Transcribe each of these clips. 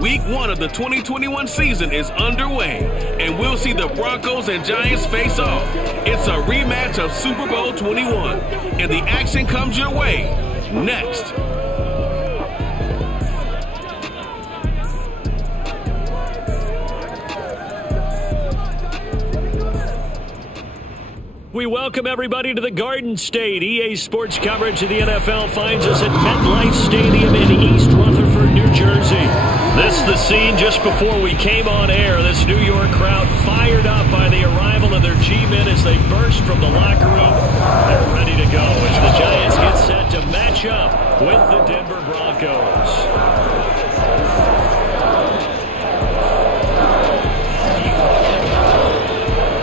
Week 1 of the 2021 season is underway, and we'll see the Broncos and Giants face off. It's a rematch of Super Bowl 21, and the action comes your way next. We welcome everybody to the Garden State. EA Sports coverage of the NFL finds us at MetLife Stadium in East Rutherford, New Jersey. This is the scene just before we came on air. This New York crowd fired up by the arrival of their G-men as they burst from the locker room. They're ready to go as the Giants get set to match up with the Denver Broncos.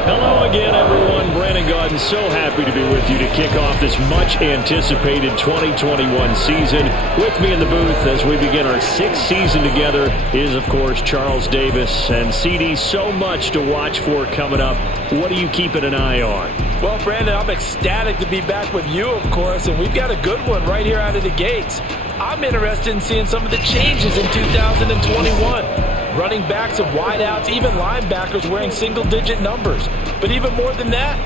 Hello again, everyone. Brandon Gaudin, so happy to be with you to kick off this much-anticipated 2021 season. With me in the booth as we begin our 6th season together is, of course, Charles Davis. And, CD, so much to watch for coming up. What are you keeping an eye on? Well, Brandon, I'm ecstatic to be back with you, of course, and we've got a good one right here out of the gates. I'm interested in seeing some of the changes in 2021. Running backs and wideouts, even linebackers wearing single-digit numbers. But even more than that,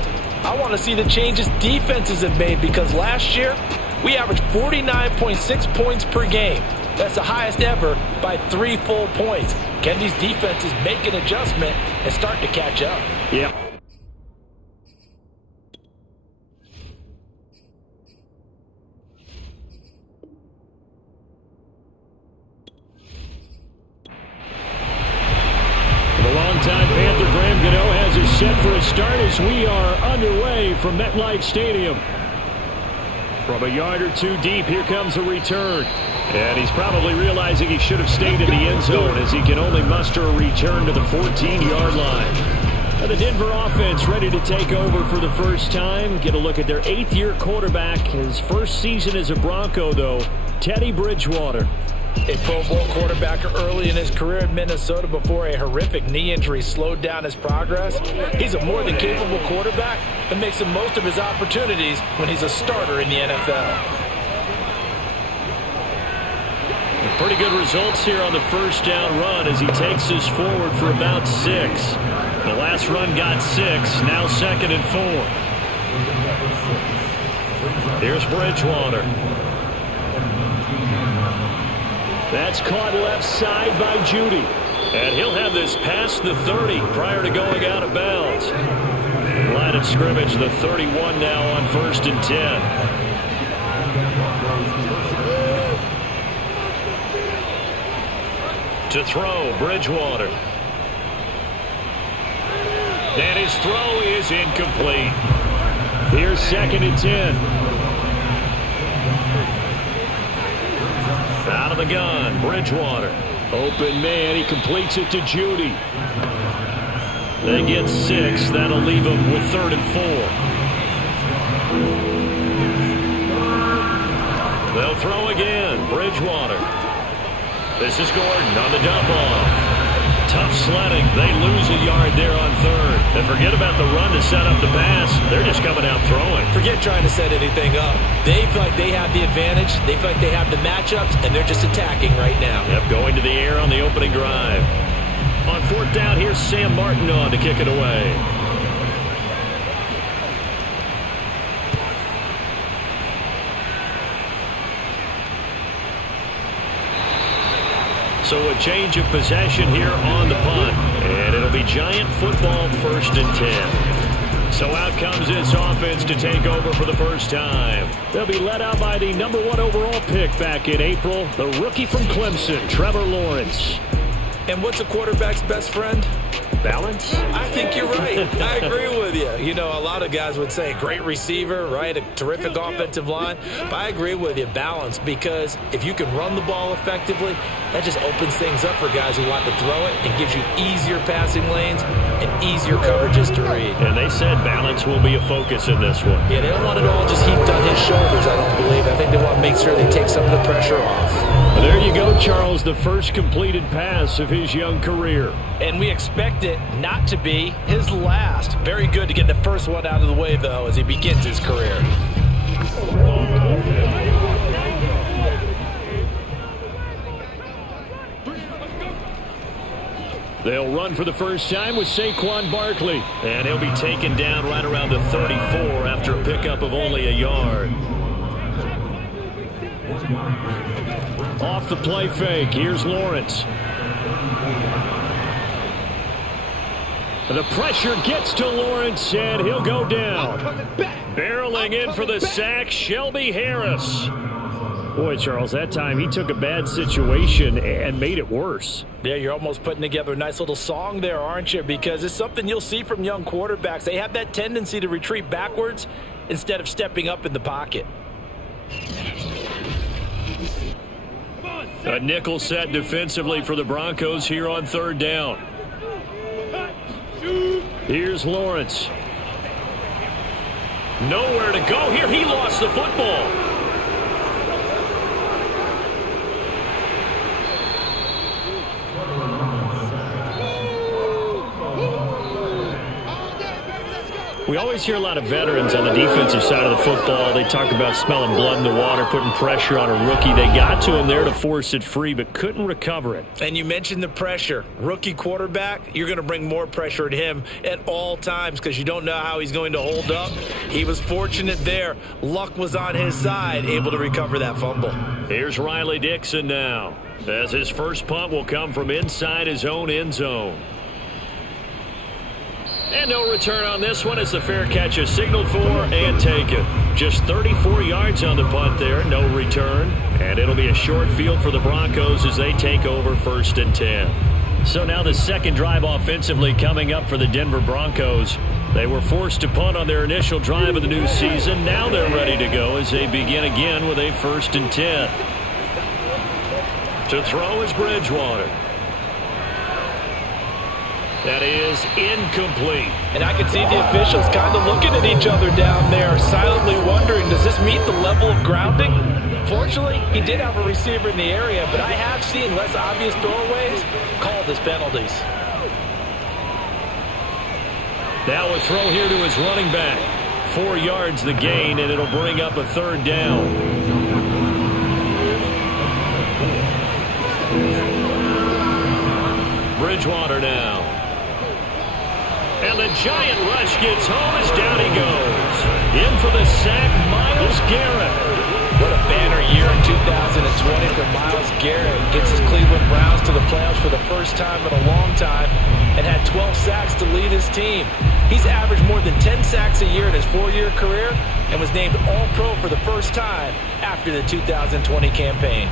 I want to see the changes defenses have made, because last year we averaged 49.6 points per game. That's the highest ever by 3 full points. Can these defenses make an adjustment and start to catch up? Yeah. Longtime Panther Graham Gano has us set for a start as we are underway from MetLife Stadium. From a yard or two deep, here comes a return. And he's probably realizing he should have stayed in the end zone as he can only muster a return to the 14-yard line. Now the Denver offense ready to take over for the first time. Get a look at their 8th-year quarterback. His first season as a Bronco, though, Teddy Bridgewater. A Pro Bowl quarterback early in his career in Minnesota before a horrific knee injury slowed down his progress. He's a more than capable quarterback that makes the most of his opportunities when he's a starter in the NFL. Pretty good results here on the first down run as he takes us forward for about 6. The last run got 6, now 2nd and 4. Here's Bridgewater. That's caught left side by Judy. And he'll have this past the 30 prior to going out of bounds. Line of scrimmage, the 31 now on 1st and 10. To throw, Bridgewater. And his throw is incomplete. Here's 2nd and 10. Out of the gun, Bridgewater. Open man, he completes it to Judy. Then gets 6. That'll leave him with 3rd and 4. They'll throw again, Bridgewater. This is Gordon on the dump off. Tough sledding. They lose a yard there on 3rd. And forget about the run to set up the pass. They're just coming out throwing. Forget trying to set anything up. They feel like they have the advantage. They feel like they have the matchups, and they're just attacking right now. Yep, going to the air on the opening drive. On 4th down, here's Sam Martin on to kick it away. So a change of possession here on the punt. And it'll be Giant football, 1st and 10. So out comes this offense to take over for the first time. They'll be led out by the #1 overall pick back in April, the rookie from Clemson, Trevor Lawrence. And what's a quarterback's best friend? Balance? I think you're right. I agree with you. You know, a lot of guys would say great receiver, right? A terrific offensive line. But I agree with you, balance, because if you can run the ball effectively, that just opens things up for guys who want to throw it and gives you easier passing lanes and easier coverages to read. And they said balance will be a focus in this one. Yeah, they don't want it all just heaped on his shoulders, I don't believe. I think they want to make sure they take some of the pressure off. Well, there you go, Charles, the first completed pass of his young career. And we expect it not to be his last. Very good to get the first one out of the way, though, as he begins his career. They'll run for the first time with Saquon Barkley. And he'll be taken down right around the 34 after a pickup of only a yard. Off the play fake, here's Lawrence. The pressure gets to Lawrence, and he'll go down. Barreling in for the sack, Shelby Harris. Boy, Charles, that time he took a bad situation and made it worse. Yeah, you're almost putting together a nice little song there, aren't you? Because it's something you'll see from young quarterbacks. They have that tendency to retreat backwards instead of stepping up in the pocket. A nickel set defensively for the Broncos here on third down. Here's Lawrence. Nowhere to go here. He lost the football. We always hear a lot of veterans on the defensive side of the football. They talk about smelling blood in the water, putting pressure on a rookie. They got to him there to force it free, but couldn't recover it. And you mentioned the pressure. Rookie quarterback, you're going to bring more pressure at him at all times because you don't know how he's going to hold up. He was fortunate there. Luck was on his side, able to recover that fumble. Here's Riley Dixon now, as his first punt will come from inside his own end zone. And no return on this one as the fair catch is signaled for and taken. Just 34 yards on the punt there, no return. And it'll be a short field for the Broncos as they take over 1st and 10. So now the second drive offensively coming up for the Denver Broncos. They were forced to punt on their initial drive of the new season. Now they're ready to go as they begin again with a 1st and 10. To throw is Bridgewater. That is incomplete. And I can see the officials kind of looking at each other down there, silently wondering, does this meet the level of grounding? Fortunately, he did have a receiver in the area, but I have seen less obvious throwaways called as penalties. Now a throw here to his running back. 4 yards the gain, and it'll bring up a 3rd down. Bridgewater now. And the giant rush gets home as down he goes. In for the sack, Myles Garrett. What a banner year in 2020 for Myles Garrett. Gets his Cleveland Browns to the playoffs for the first time in a long time and had 12 sacks to lead his team. He's averaged more than 10 sacks a year in his 4-year career and was named All-Pro for the first time after the 2020 campaign.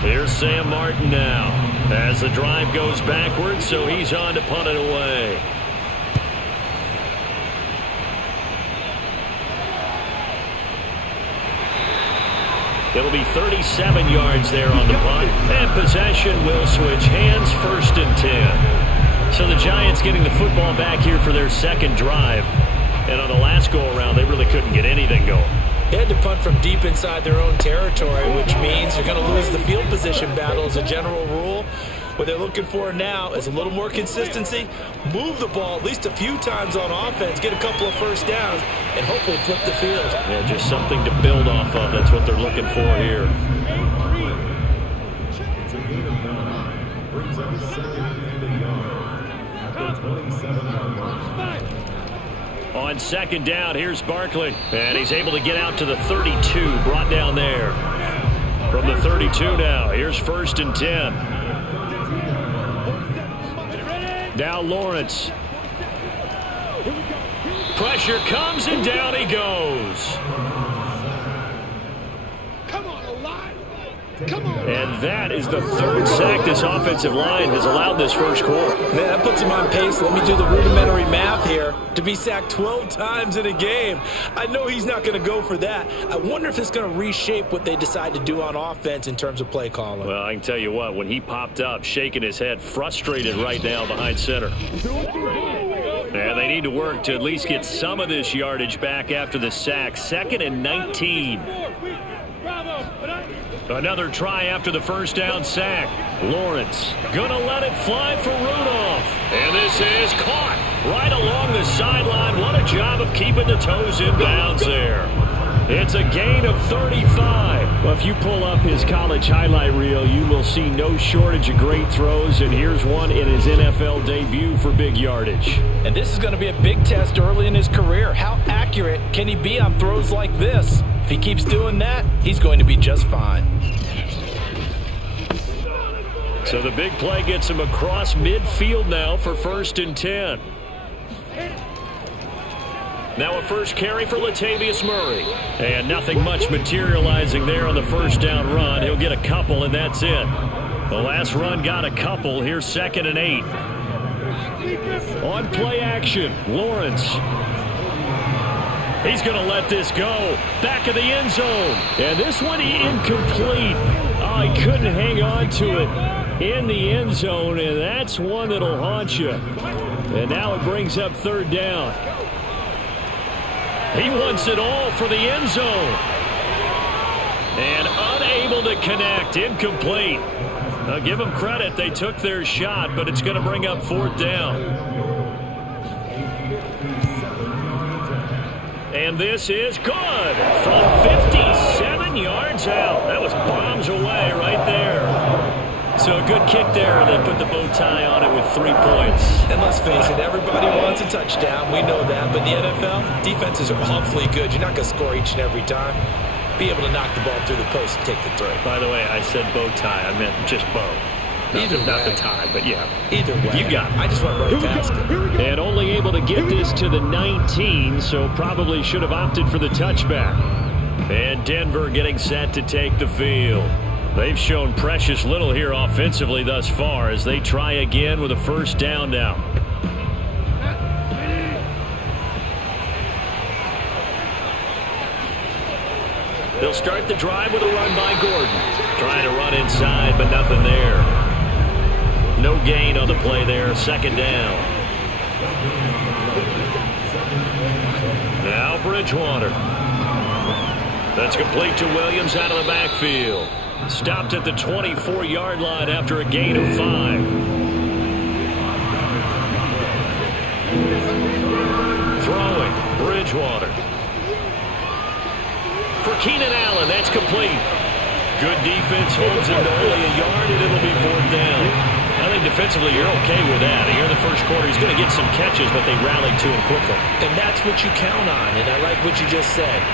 Here's Sam Martin now as the drive goes backwards, so he's on to punt it away. It'll be 37 yards there on the punt, and possession will switch hands, 1st and 10. So the Giants getting the football back here for their second drive, and on the last go-around, they really couldn't get anything going. They had to punt from deep inside their own territory, which means you're going to lose the field position battle as a general rule. What they're looking for now is a little more consistency, move the ball at least a few times on offense, get a couple of first downs, and hopefully flip the field. Yeah, just something to build off of. That's what they're looking for here. On 2nd down, here's Barkley. And he's able to get out to the 32, brought down there. From the 32 now, here's 1st and 10. Now Lawrence. Pressure comes and down he goes. And that is the 3rd sack this offensive line has allowed this first quarter. Man, that puts him on pace. Let me do the rudimentary math here. To be sacked 12 times in a game, I know he's not going to go for that. I wonder if it's going to reshape what they decide to do on offense in terms of play calling. Well, I can tell you what, when he popped up, shaking his head, frustrated right now behind center. And they need to work to at least get some of this yardage back after the sack. 2nd and 19. Another try after the first down sack. Lawrence gonna let it fly for Rudolph. And this is caught right along the sideline. What a job of keeping the toes in bounds there. It's a gain of 35. Well, if you pull up his college highlight reel, you will see no shortage of great throws, and here's one in his NFL debut for big yardage. And this is going to be a big test early in his career. How accurate can he be on throws like this? If he keeps doing that, he's going to be just fine. So the big play gets him across midfield now for 1st and 10. Now a first carry for Latavius Murray. And nothing much materializing there on the first down run. He'll get a couple, and that's it. The last run got a couple. Here's 2nd and 8. On play action, Lawrence. He's going to let this go. Back of the end zone. And this one incomplete. Oh, he couldn't hang on to it in the end zone, and that's one that'll haunt you. And now it brings up 3rd down. He wants it all for the end zone. And unable to connect. Incomplete. Now give them credit. They took their shot, but it's going to bring up 4th down. And this is good. From 57 yards out. That was bombs away right there. So a good kick there, and they put the bow tie on it with 3 points. And let's face it, everybody wants a touchdown. We know that. But in the NFL, defenses are awfully good. You're not going to score each and every time. Be able to knock the ball through the post and take the throw. By the way, I said bow tie. I meant just bow. Not the tie, but yeah. Either way. You got it. I just want to run past it. And only able to get this to the 19, so probably should have opted for the touchback. And Denver getting set to take the field. They've shown precious little here offensively thus far as they try again with a 1st down now. They'll start the drive with a run by Gordon. Trying to run inside, but nothing there. No gain on the play there. 2nd down. Now Bridgewater. That's complete to Williams out of the backfield. Stopped at the 24-yard line after a gain of 5. Throwing, Bridgewater. For Keenan Allen, that's complete. Good defense holds him to only a yard, and it'll be 4th down. I think defensively you're okay with that. Here in the first quarter, he's going to get some catches, but they rallied to him quickly. And that's what you count on, and I like what you just said.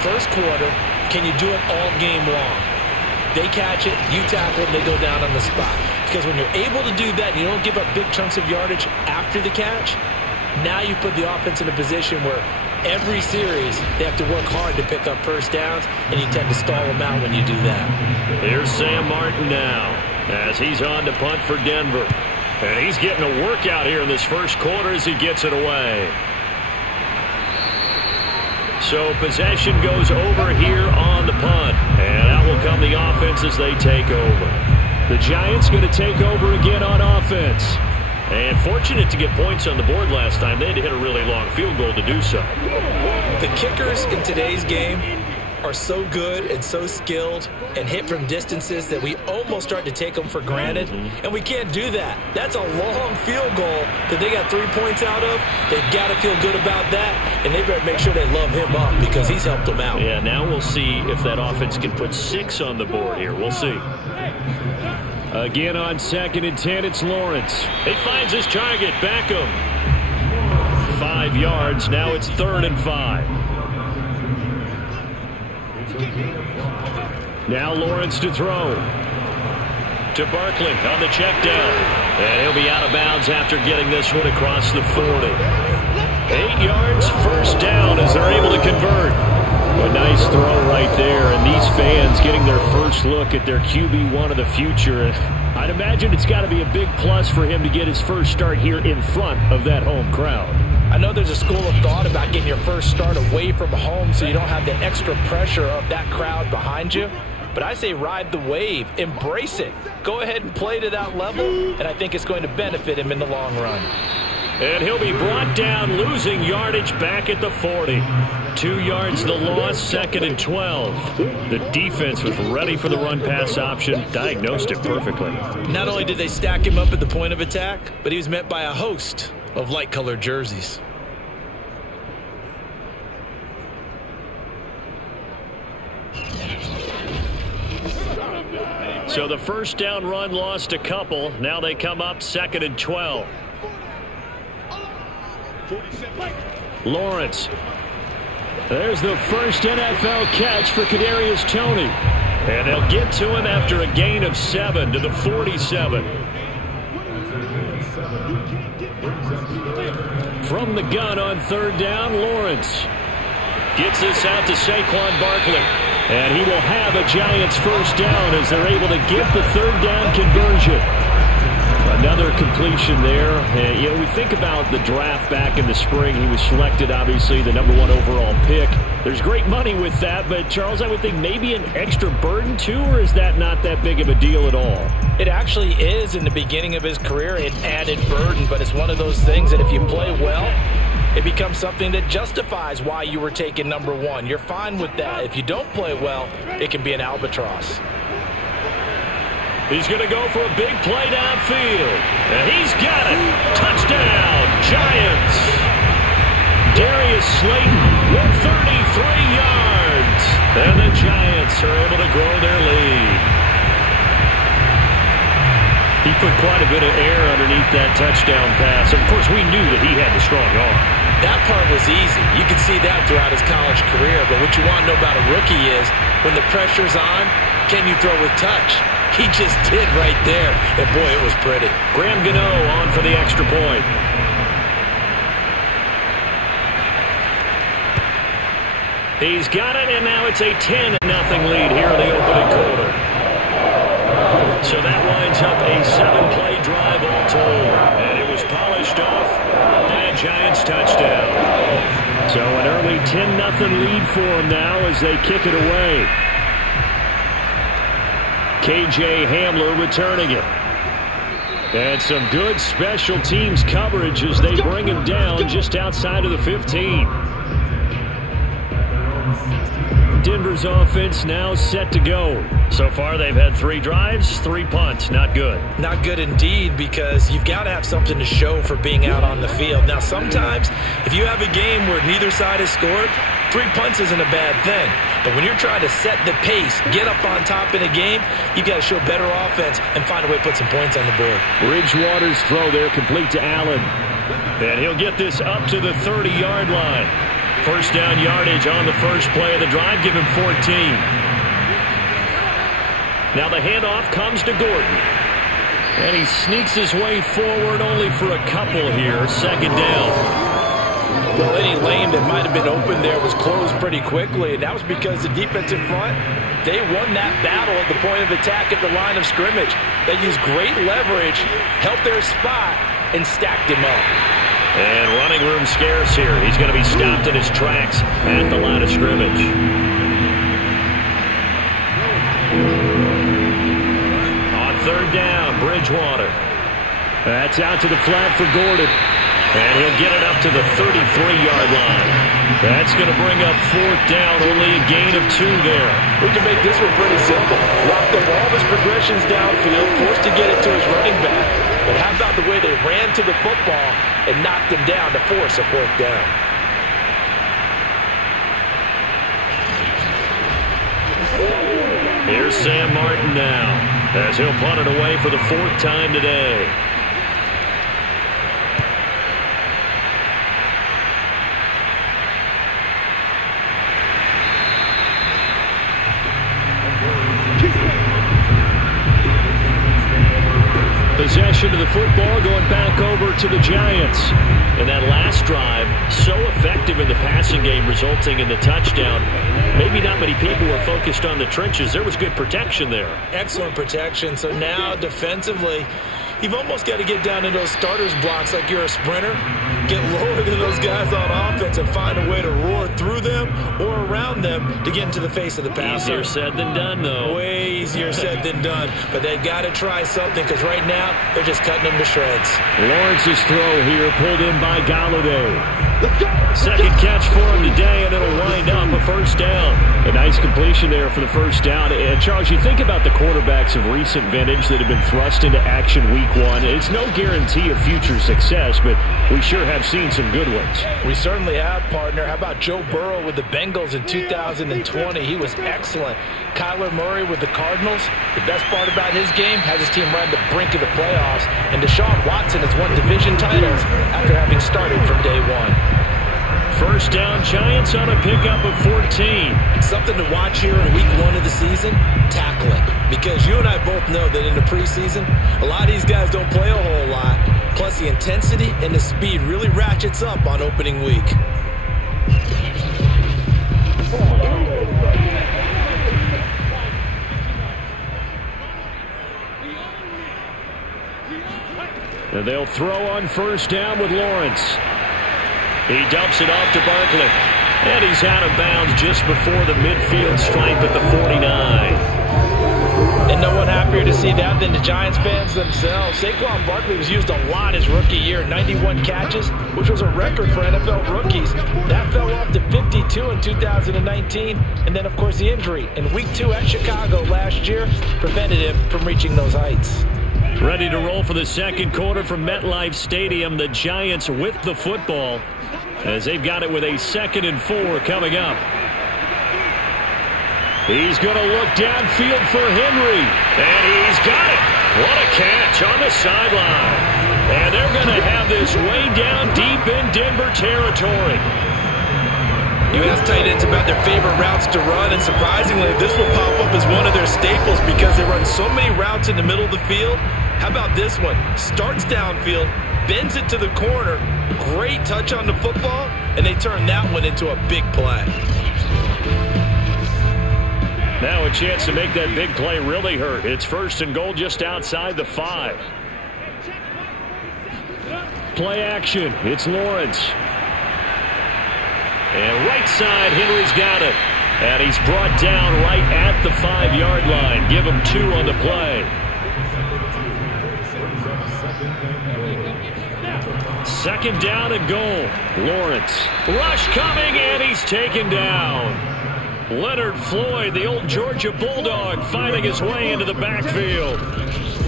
First quarter, can you do it all game long? They catch it, you tackle it, and they go down on the spot. Because when you're able to do that and you don't give up big chunks of yardage after the catch, now you put the offense in a position where every series they have to work hard to pick up 1st downs, and you tend to stall them out when you do that. Here's Sam Martin now as he's on to punt for Denver. And he's getting a workout here in this first quarter as he gets it away. So possession goes over here on the punt. And out will come the offense as they take over. The Giants going to take over again on offense. And fortunate to get points on the board last time. They had to hit a really long field goal to do so. The kickers in today's game are so good and so skilled and hit from distances that we almost start to take them for granted. And we can't do that. That's a long field goal that they got 3 points out of. They've got to feel good about that, and they better make sure they love him up because he's helped them out. Yeah, now we'll see if that offense can put 6 on the board here. We'll see. Again on 2nd and 10, it's Lawrence. He finds his target, Beckham. 5 yards, now it's 3rd and 5. Now Lawrence to throw. To Barkley on the check down. And he'll be out of bounds after getting this one across the 40. 8 yards, 1st down as they're able to convert. A nice throw right there, and these fans getting their first look at their QB1 of the future. I'd imagine it's got to be a big plus for him to get his first start here in front of that home crowd. I know there's a school of thought about getting your first start away from home so you don't have the extra pressure of that crowd behind you. But I say ride the wave. Embrace it. Go ahead and play to that level, and I think it's going to benefit him in the long run. And he'll be brought down, losing yardage back at the 40. 2 yards the loss, 2nd and 12. The defense was ready for the run-pass option, diagnosed it perfectly. Not only did they stack him up at the point of attack, but he was met by a host of light-colored jerseys. So the first down run lost a couple. Now they come up 2nd and 12. Lawrence. There's the first NFL catch for Kadarius Toney. And they'll get to him after a gain of 7 to the 47. From the gun on 3rd down, Lawrence gets this out to Saquon Barkley. And he will have a Giants first down as they're able to get the 3rd down conversion. Another completion there. You know, we think about the draft back in the spring. He was selected, obviously, the #1 overall pick. There's great money with that, but, Charles, I would think maybe an extra burden, too, or is that not that big of a deal at all? It actually is in the beginning of his career, an added burden, but it's one of those things that if you play well, it becomes something that justifies why you were taken #1. You're fine with that. If you don't play well, it can be an albatross. He's going to go for a big play downfield. And he's got it. Touchdown, Giants. Darius Slayton with 33 yards. And the Giants are able to grow their lead. He put quite a bit of air underneath that touchdown pass. Of course, we knew that he had the strong arm. That part was easy. You can see that throughout his college career. But what you want to know about a rookie is when the pressure's on, can you throw with touch? He just did right there. And, boy, it was pretty. Graham Gano on for the extra point. He's got it, and now it's a 10-0 lead here in the opening quarter. So that winds up a 7-play drive all told. And it was polished off by a Giants touchdown. So an early 10-0 lead for them now as they kick it away. KJ Hamler returning it. And some good special teams coverage as they bring him down just outside of the 15. Denver's offense now set to go. So far they've had 3 drives, 3 punts. Not good. Not good indeed, because you've got to have something to show for being out on the field. Now sometimes if you have a game where neither side has scored, 3 punts isn't a bad thing. But when you're trying to set the pace, get up on top in a game, you've got to show better offense and find a way to put some points on the board. Bridgewater's throw there complete to Allen. And he'll get this up to the 30-yard line. First down yardage on the first play of the drive. Give him 14. Now the handoff comes to Gordon. And he sneaks his way forward only for a couple here. 2nd down. Well, any lane that might have been open there was closed pretty quickly, and that was because the defensive front, they won that battle at the point of attack at the line of scrimmage. They used great leverage, held their spot, and stacked him up. And running room scarce here. He's going to be stopped in his tracks at the line of scrimmage. On 3rd down, Bridgewater. That's out to the flat for Gordon. And he'll get it up to the 33-yard line. That's going to bring up 4th down, only a gain of 2 there. We can make this one pretty simple. Lock up all of his progressions downfield, forced to get it to his running back. But how about the way they ran to the football and knocked him down to force a 4th down? Here's Sam Martin now, as he'll punt it away for the 4th time today. Possession of the football going back over to the Giants. And that last drive, so effective in the passing game, resulting in the touchdown. Maybe not many people were focused on the trenches. There was good protection there. Excellent protection. So now defensively, you've almost got to get down in those starters blocks like you're a sprinter. Get lower than those guys on offense and find a way to roar through them or around them to get into the face of the passer. Easier said than done, though. Way easier said than done. But they've got to try something because right now they're just cutting them to shreds. Lawrence's throw here pulled in by Galladay. Second catch for him today, and it'll wind up a 1st down. A nice Nice completion there for the first down. And Charles, you think about the quarterbacks of recent vintage that have been thrust into action week one. It's no guarantee of future success, but we sure have seen some good ones. We certainly have, partner. How about Joe Burrow with the Bengals in 2020? He was excellent. Kyler Murray with the Cardinals. The best part about his game has his team right on the brink of the playoffs. And Deshaun Watson has won division titles after having started from day one. First down, Giants on a pickup of 14. Something to watch here in week one of the season, tackling. Because you and I both know that in the preseason, a lot of these guys don't play a whole lot. Plus the intensity and the speed really ratchets up on opening week. And they'll throw on first down with Lawrence. He dumps it off to Barkley. And he's out of bounds just before the midfield stripe at the 49. And no one happier to see that than the Giants fans themselves. Saquon Barkley was used a lot his rookie year, 91 catches, which was a record for NFL rookies. That fell off to 52 in 2019. And then, of course, the injury in week 2 at Chicago last year prevented him from reaching those heights. Ready to roll for the second quarter from MetLife Stadium. The Giants with the football as they've got it with a 2nd and 4 coming up. He's going to look downfield for Henry. And he's got it. What a catch on the sideline. And they're going to have this way down deep in Denver territory. You ask tight ends about their favorite routes to run, and surprisingly, this will pop up as one of their staples because they run so many routes in the middle of the field. How about this one? Starts downfield, bends it to the corner, great touch on the football, and they turn that one into a big play. Now a chance to make that big play really hurt. It's 1st and goal just outside the 5. Play action. It's Lawrence. And right side, Henry's got it. And he's brought down right at the 5-yard line. Give him 2 on the play. 2nd down and goal. Lawrence. Rush coming, and he's taken down. Leonard Floyd, the old Georgia Bulldog, finding his way into the backfield.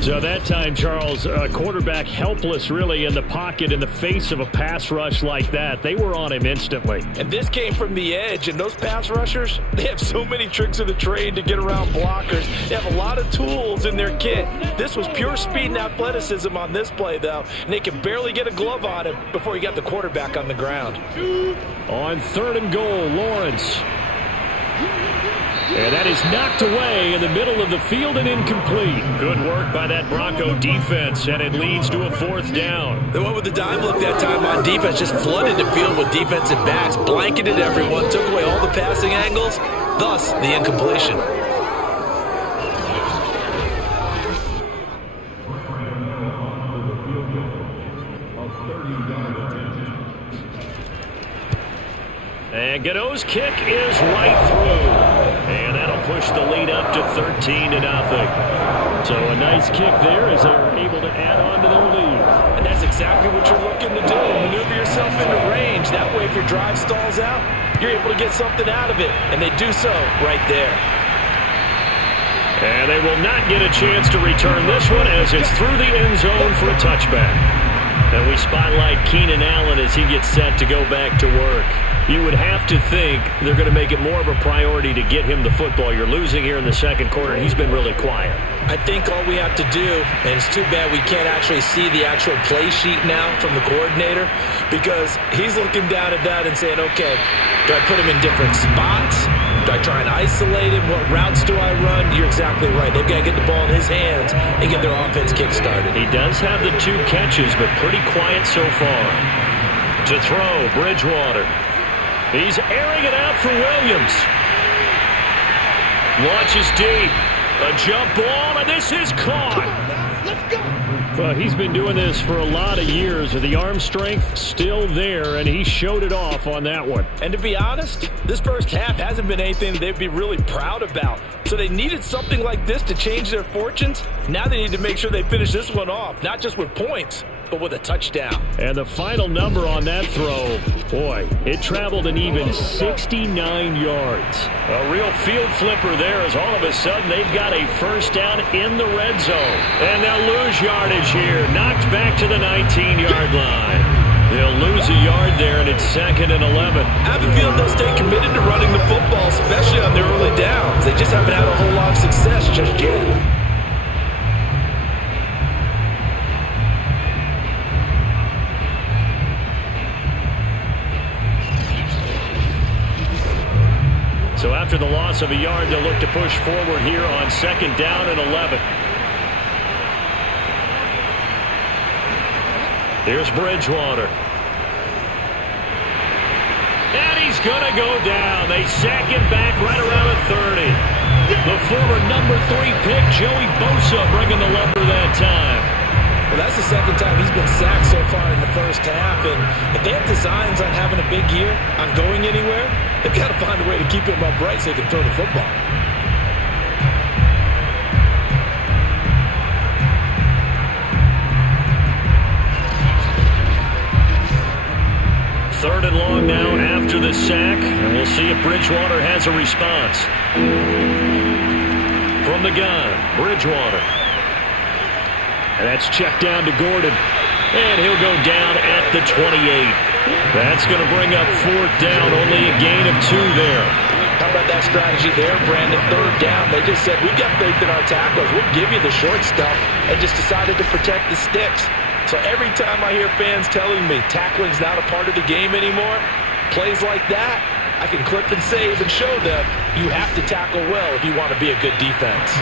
So that time, Charles, quarterback helpless really in the pocket in the face of a pass rush like that. They were on him instantly. And this came from the edge, and those pass rushers, they have so many tricks of the trade to get around blockers. They have a lot of tools in their kit. This was pure speed and athleticism on this play, though, and they could barely get a glove on him before he got the quarterback on the ground. On 3rd and goal, Lawrence. And that is knocked away in the middle of the field and incomplete. Good work by that Bronco defense, and it leads to a 4th down. They went with the dime look that time on defense, just flooded the field with defensive backs, blanketed everyone, took away all the passing angles, thus the incompletion. And Gano's kick is right through. And that'll push the lead up to 13-0. So a nice kick there as they're able to add on to their lead. And that's exactly what you're looking to do. Maneuver yourself into range. That way, if your drive stalls out, you're able to get something out of it. And they do so right there. And they will not get a chance to return this one as it's through the end zone for a touchback. And we spotlight Keenan Allen as he gets set to go back to work. You would have to think they're going to make it more of a priority to get him the football. You're losing here in the second quarter, and he's been really quiet. I think all we have to do, and it's too bad we can't actually see the actual play sheet now from the coordinator, because he's looking down at that and saying, okay, do I put him in different spots? Do I try and isolate him? What routes do I run? You're exactly right. They've got to get the ball in his hands and get their offense kick-started. He does have the 2 catches, but pretty quiet so far. To throw, Bridgewater. He's airing it out for Williams. Launches deep. A jump ball, and this is caught. Let's go. Well, he's been doing this for a lot of years. The arm strength still there, and he showed it off on that one. And to be honest, this first half hasn't been anything they'd be really proud about. So they needed something like this to change their fortunes. Now they need to make sure they finish this one off, not just with points, but with a touchdown. And the final number on that throw, boy, it traveled an even 69 yards. A real field flipper there as all of a sudden they've got a first down in the red zone. And they'll lose yardage here. Knocked back to the 19-yard line. They'll lose a yard there, and it's 2nd and 11. I have a feeling they'll stay committed to running the football, especially on their early downs. They just haven't had a whole lot of success just yet. So after the loss of a yard, they'll look to push forward here on 2nd down and 11. Here's Bridgewater. And he's going to go down. They sack him back right around the 30. The former number 3 pick, Joey Bosa, bringing the lumber that time. Well, that's the second time he's been sacked so far in the first half. And if they have designs on having a big year, on going anywhere, they've got to find a way to keep him upright so they can throw the football. Third and long now after the sack, and we'll see if Bridgewater has a response. From the gun, Bridgewater. And that's checked down to Gordon. And he'll go down at the 28. That's going to bring up 4th down, only a gain of 2 there. How about that strategy there, Brandon? 3rd down. They just said, we've got faith in our tacklers. We'll give you the short stuff, and just decided to protect the sticks. So every time I hear fans telling me tackling's not a part of the game anymore, plays like that, I can clip and save and show them you have to tackle well if you want to be a good defense.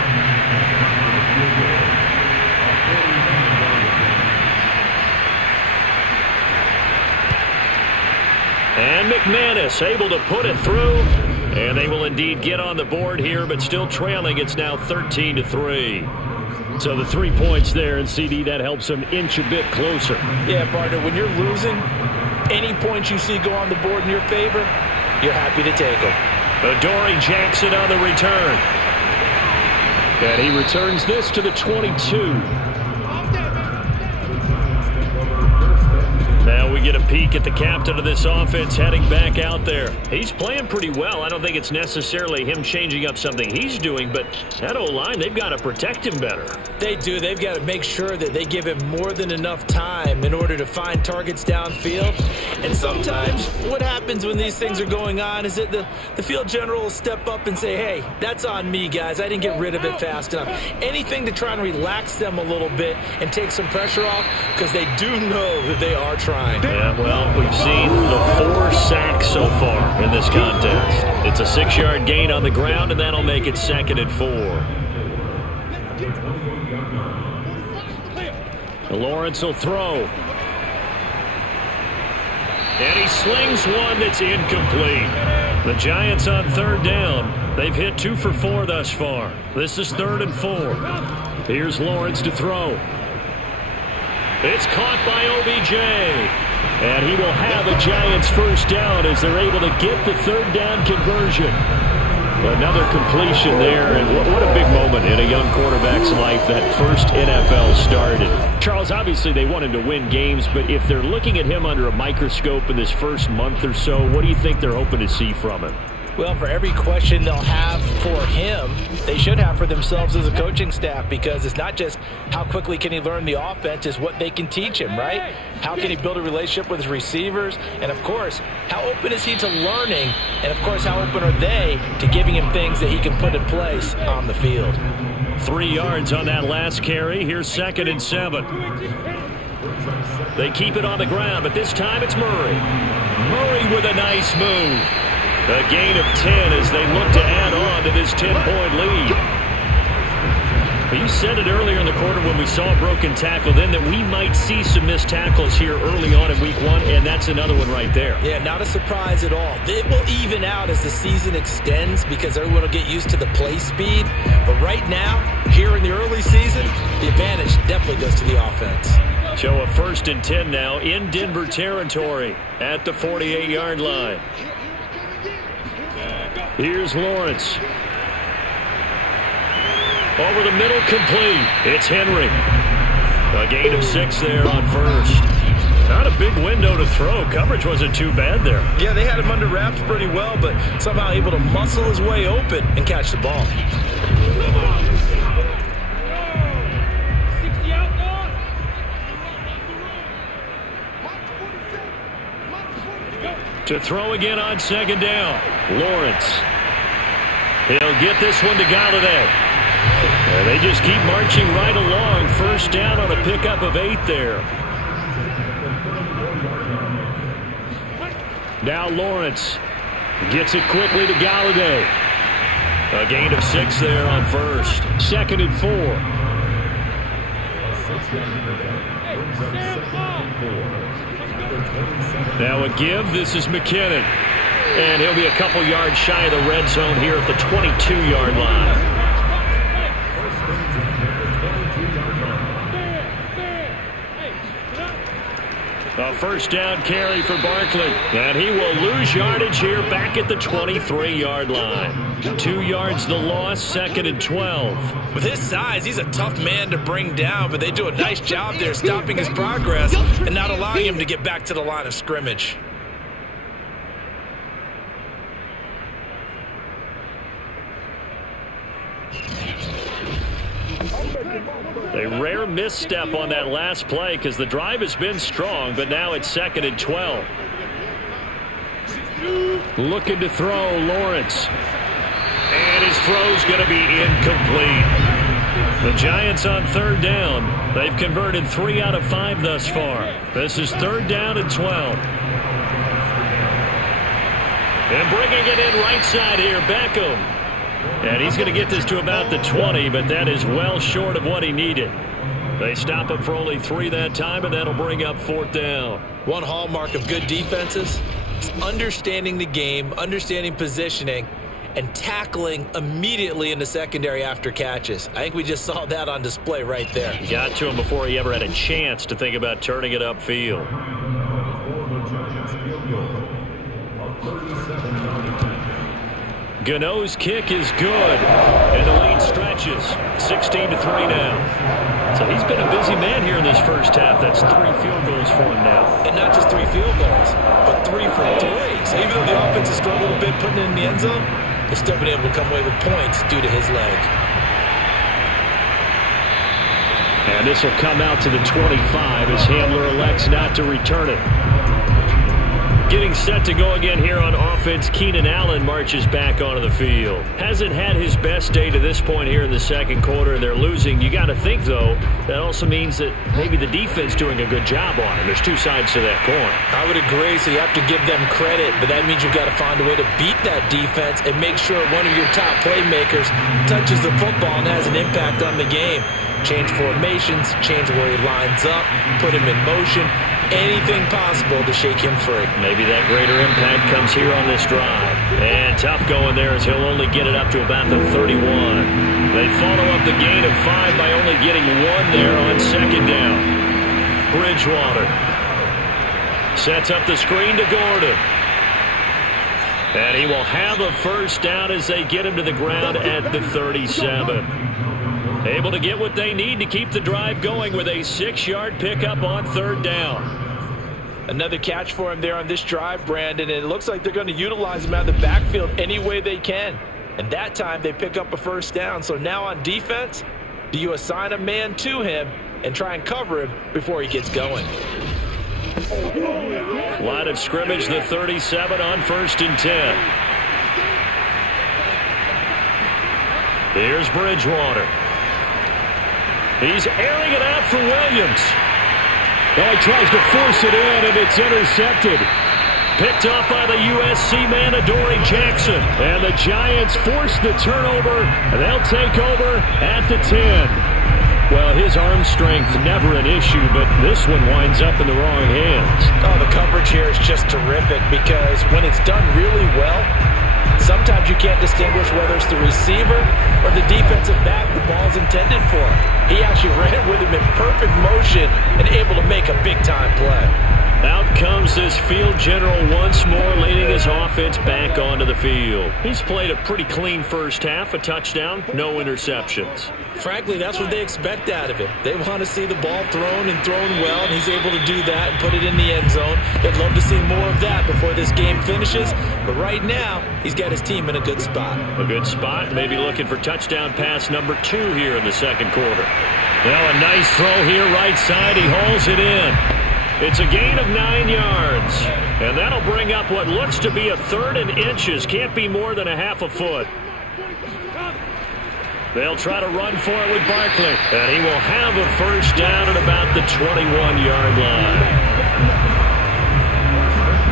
And McManus able to put it through. And they will indeed get on the board here, but still trailing. It's now 13-3. So the 3 points there, and CD, that helps them inch a bit closer. Yeah, partner, when you're losing, any points you see go on the board in your favor, you're happy to take them. Adoree Jackson on the return. And he returns this to the 22. Now we get a peek at the captain of this offense heading back out there. He's playing pretty well. I don't think it's necessarily him changing up something he's doing, but that O-line, they've got to protect him better. They do. They've got to make sure that they give him more than enough time in order to find targets downfield. And sometimes what happens when these things are going on is that the field general will step up and say, hey, that's on me, guys. I didn't get rid of it fast enough. Anything to try and relax them a little bit and take some pressure off, because they do know that they are trying. Yeah, well, we've seen the 4 sacks so far in this contest. It's a 6-yard gain on the ground, and that'll make it 2nd and 4. Lawrence will throw. And he slings one that's incomplete. The Giants on 3rd down. They've hit 2 for 4 thus far. This is 3rd and 4. Here's Lawrence to throw. It's caught by OBJ. And he will have a Giants first down as they're able to get the 3rd down conversion. Another completion there, and what a big moment in a young quarterback's life, that first NFL started. Charles, obviously they want him to win games, but if they're looking at him under a microscope in this first month or so, what do you think they're hoping to see from him? Well, for every question they'll have for him, they should have for themselves as a coaching staff, because it's not just how quickly can he learn the offense, it's what they can teach him, right? How can he build a relationship with his receivers? And, of course, how open is he to learning? And, of course, how open are they to giving him things that he can put in place on the field? 3 yards on that last carry. Here's 2nd and 7. They keep it on the ground, but this time it's Murray. Murray with a nice move. A gain of 10 as they look to add on to this 10-point lead. You said it earlier in the quarter when we saw a broken tackle then that we might see some missed tackles here early on in week 1, and that's another one right there. Yeah, not a surprise at all. It will even out as the season extends because everyone will get used to the play speed. But right now, here in the early season, the advantage definitely goes to the offense. So a 1st and 10 now in Denver territory at the 48-yard line. Here's Lawrence. Over the middle, complete. It's Henry. A gain of 6 there on first. Not a big window to throw. Coverage wasn't too bad there. Yeah, they had him under wraps pretty well, but somehow able to muscle his way open and catch the ball. To throw again on second down. Lawrence. He'll get this one to Galladay. And they just keep marching right along. First down on a pickup of 8 there. Now Lawrence gets it quickly to Galladay. A gain of 6 there on first. 2nd and 4. Now a give. This is McKinnon. And he'll be a couple yards shy of the red zone here at the 22-yard line. A first down carry for Barkley. And he will lose yardage here back at the 23-yard line. 2 yards the loss, 2nd and 12. With his size, he's a tough man to bring down, but they do a nice job there stopping his progress and not allowing him to get back to the line of scrimmage. A rare misstep on that last play because the drive has been strong, but now it's 2nd and 12. Looking to throw, Lawrence. And his throw's going to be incomplete. The Giants on 3rd down. They've converted 3 out of 5 thus far. This is 3rd down and 12. And bringing it in right side here, Beckham. And he's going to get this to about the 20, but that is well short of what he needed. They stop him for only 3 that time, and that'll bring up 4th down. One hallmark of good defenses is understanding the game, understanding positioning, and tackling immediately in the secondary after catches. I think we just saw that on display right there. He got to him before he ever had a chance to think about turning it upfield. Gano's kick is good, and the lead stretches. 16-3 now. So he's been a busy man here in this first half. That's 3 field goals for him now. And not just 3 field goals, but 3 from 3. So even though the offense has struggled a bit putting it in the end zone, they've still been able to come away with points due to his leg. And this will come out to the 25 as Hamler elects not to return it. Getting set to go again here on offense, Keenan Allen marches back onto the field. Hasn't had his best day to this point here in the second quarter, and they're losing. You got to think, though, that also means that maybe the defense doing a good job on him. There's 2 sides to that coin. I would agree, so you have to give them credit, but that means you've got to find a way to beat that defense and make sure one of your top playmakers touches the football and has an impact on the game. Change formations, change where he lines up, put him in motion. Anything possible to shake him free. Maybe that greater impact comes here on this drive. And tough going there as he'll only get it up to about the 31. They follow up the gain of 5 by only getting 1 there on 2nd down. Bridgewater sets up the screen to Gordon. And he will have a first down as they get him to the ground at the 37. Able to get what they need to keep the drive going with a 6-yard pickup on 3rd down. Another catch for him there on this drive, Brandon, and it looks like they're going to utilize him out of the backfield any way they can. And that time they pick up a first down. So now on defense, do you assign a man to him and try and cover him before he gets going? Line of scrimmage, the 37 on 1st and 10. Here's Bridgewater. He's airing it out for Williams. Oh, he tries to force it in, and it's intercepted. Picked off by the USC man, Adoree Jackson. And the Giants force the turnover, and they'll take over at the 10. Well, his arm strength never an issue, but this one winds up in the wrong hands. Oh, the coverage here is just terrific because when it's done really well, sometimes you can't distinguish whether it's the receiver or the defensive back the ball's intended for. He actually ran with him in perfect motion and able to make a big-time play. Out comes this field general once more, leading his offense back onto the field. He's played a pretty clean first half, a touchdown, no interceptions. Frankly, that's what they expect out of him. They want to see the ball thrown and thrown well, and he's able to do that and put it in the end zone. They'd love to see more of that before this game finishes, but right now, he's got his team in a good spot. A good spot, maybe looking for touchdown pass number 2 here in the second quarter. Now a nice throw here, right side, he hauls it in. It's a gain of 9 yards, and that'll bring up what looks to be a 3rd and inches. Can't be more than a half a foot. They'll try to run for it with Barkley, and he will have a first down at about the 21-yard line.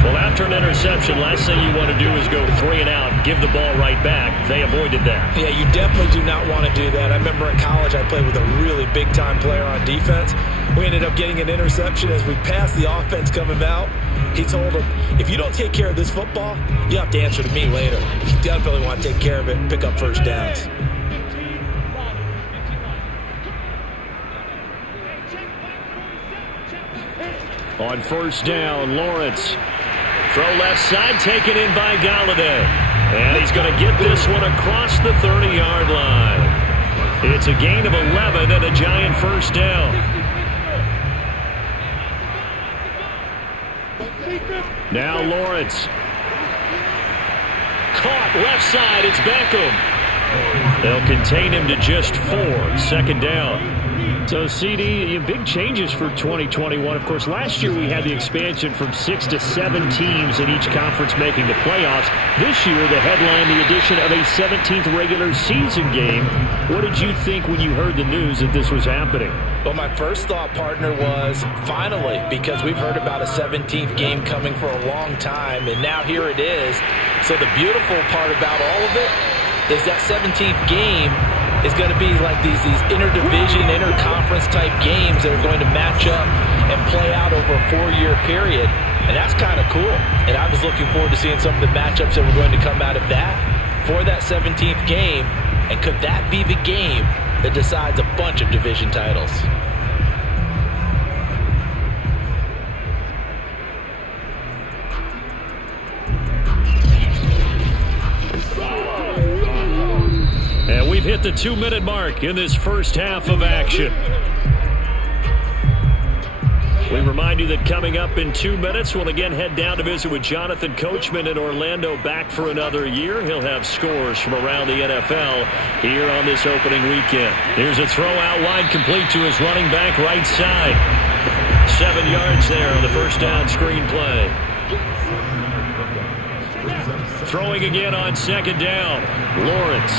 Well, after an interception, last thing you want to do is go 3 and out, give the ball right back. They avoided that. Yeah, you definitely do not want to do that. I remember in college I played with a really big-time player on defense. We ended up getting an interception as we passed the offense coming out. He told him, if you don't take care of this football, you have to answer to me later. You definitely want to take care of it and pick up first downs. On first down, Lawrence. Throw left side, taken in by Galladay. And he's going to get this one across the 30-yard line. It's a gain of 11 and a Giant first down. Now Lawrence. Caught left side, it's Beckham. They'll contain him to just 4, second down. So, CD, big changes for 2021. Of course, last year we had the expansion from 6 to 7 teams in each conference making the playoffs. This year, the headline, the addition of a 17th regular season game. What did you think when you heard the news that this was happening? Well, my first thought, partner, was finally, because we've heard about a 17th game coming for a long time, and now here it is. So the beautiful part about all of it is that 17th game is going to be like these interdivision, interconference type games that are going to match up and play out over a 4-year period. And that's kind of cool. And I was looking forward to seeing some of the matchups that were going to come out of that for that 17th game. And could that be the game that decides a bunch of division titles? And we've hit the 2-minute mark in this first half of action. We remind you that coming up in 2 minutes, we'll again head down to visit with Jonathan Coachman in Orlando, back for another year. He'll have scores from around the NFL here on this opening weekend. Here's a throw out wide, complete to his running back right side. 7 yards there on the first down screen play. Throwing again on second down, Lawrence.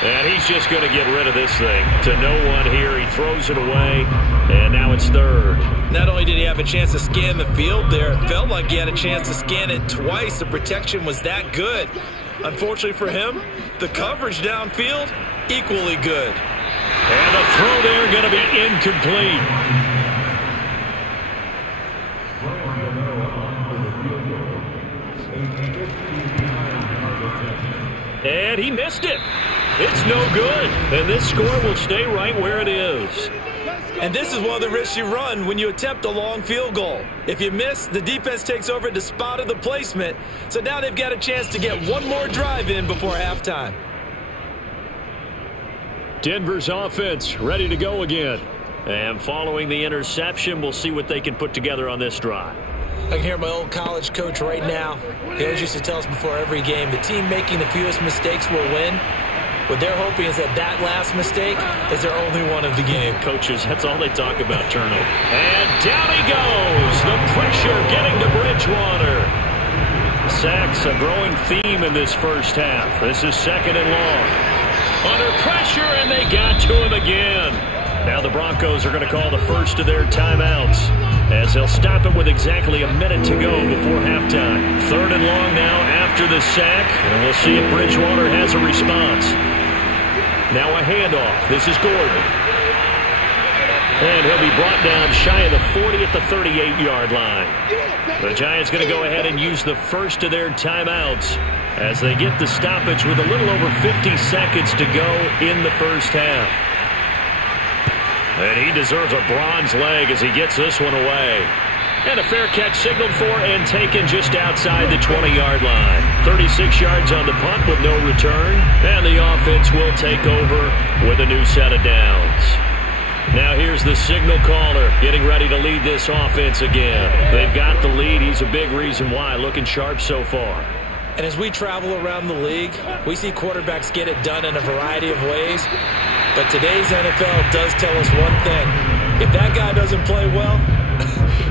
And he's just going to get rid of this thing to no one here. He throws it away, and now it's third. Not only did he have a chance to scan the field there, it felt like he had a chance to scan it twice. The protection was that good. Unfortunately for him, the coverage downfield, equally good. And the throw there going to be incomplete. And he missed it. It's no good. And this score will stay right where it is. And this is one of the risks you run when you attempt a long field goal. If you miss, the defense takes over at the spot of the placement. So now they've got a chance to get one more drive in before halftime. Denver's offense ready to go again. And following the interception, we'll see what they can put together on this drive. I can hear my old college coach right now. He always used to tell us before every game, the team making the fewest mistakes will win. What they're hoping is that that last mistake is their only one of the game. Coaches, that's all they talk about, turnover. And down he goes. The pressure getting to Bridgewater. Sacks, a growing theme in this first half. This is second and long. Under pressure, and they got to him again. Now the Broncos are going to call the first of their timeouts, as they'll stop him with exactly a minute to go before halftime. Third and long now after the sack, and we'll see if Bridgewater has a response. Now a handoff. This is Gordon. And he'll be brought down shy of the 40 at the 38-yard line. The Giants going to go ahead and use the first of their timeouts as they get the stoppage with a little over 50 seconds to go in the first half. And he deserves a bronze leg as he gets this one away. And a fair catch signaled for and taken just outside the 20-yard line. 36 yards on the punt with no return. And the offense will take over with a new set of downs. Now here's the signal caller getting ready to lead this offense again. They've got the lead. He's a big reason why. Looking sharp so far. And as we travel around the league, we see quarterbacks get it done in a variety of ways. But today's NFL does tell us one thing. If that guy doesn't play well,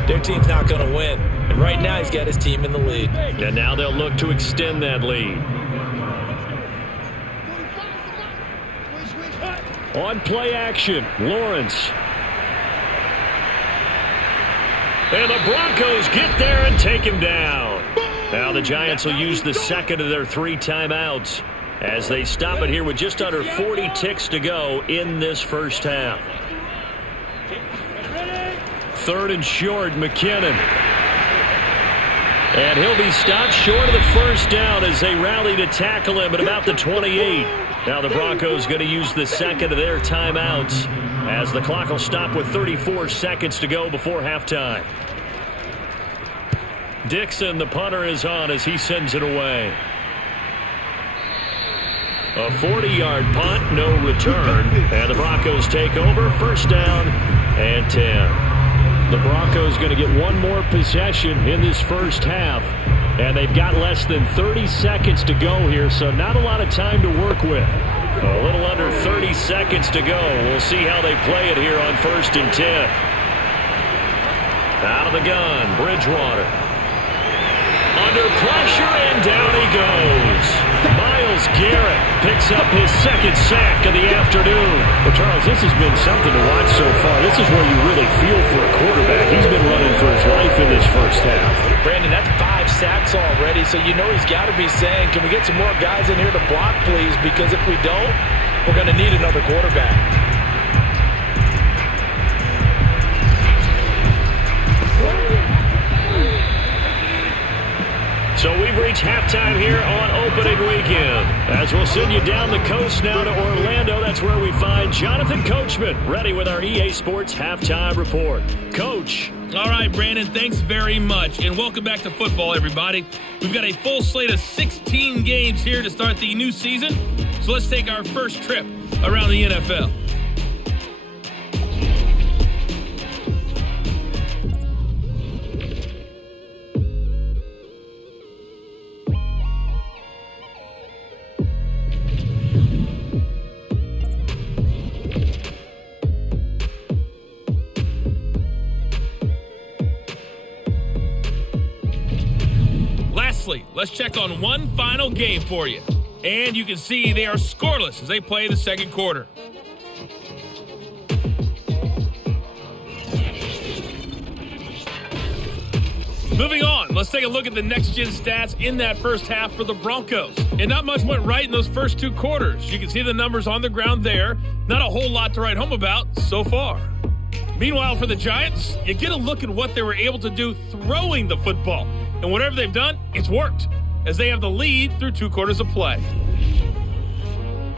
their team's not going to win. And right now he's got his team in the lead. And now they'll look to extend that lead. On play action, Lawrence. And the Broncos get there and take him down. Now the Giants will use the second of their 3 timeouts as they stop it here with just under 40 ticks to go in this first half. 3rd and short, McKinnon. And he'll be stopped short of the first down as they rally to tackle him at about the 28. Now the Broncos going to use the second of their timeouts as the clock will stop with 34 seconds to go before halftime. Dixon, the punter, is on as he sends it away. A 40-yard punt, no return. And the Broncos take over, first down and 10. The Broncos going to get one more possession in this first half. And they've got less than 30 seconds to go here, so not a lot of time to work with. A little under 30 seconds to go. We'll see how they play it here on 1st and 10. Out of the gun, Bridgewater. Under pressure, and down he goes. Myles Garrett picks up his second sack of the afternoon. Well, Charles, this has been something to watch so far. This is where you really feel for a quarterback. He's been running for his life in this first half. Brandon, that's 5 sacks already, so you know he's got to be saying, can we get some more guys in here to block, please? Because if we don't, we're going to need another quarterback. So we've reached halftime here on opening weekend. As we'll send you down the coast now to Orlando, that's where we find Jonathan Coachman ready with our EA Sports Halftime Report. Coach. All right, Brandon, thanks very much. And welcome back to football, everybody. We've got a full slate of 16 games here to start the new season. So let's take our first trip around the NFL. Let's check on one final game for you. And you can see they are scoreless as they play the second quarter. Moving on, let's take a look at the next-gen stats in that first half for the Broncos. And not much went right in those first 2 quarters. You can see the numbers on the ground there. Not a whole lot to write home about so far. Meanwhile, for the Giants, you get a look at what they were able to do throwing the football. And whatever they've done, it's worked, as they have the lead through 2 quarters of play.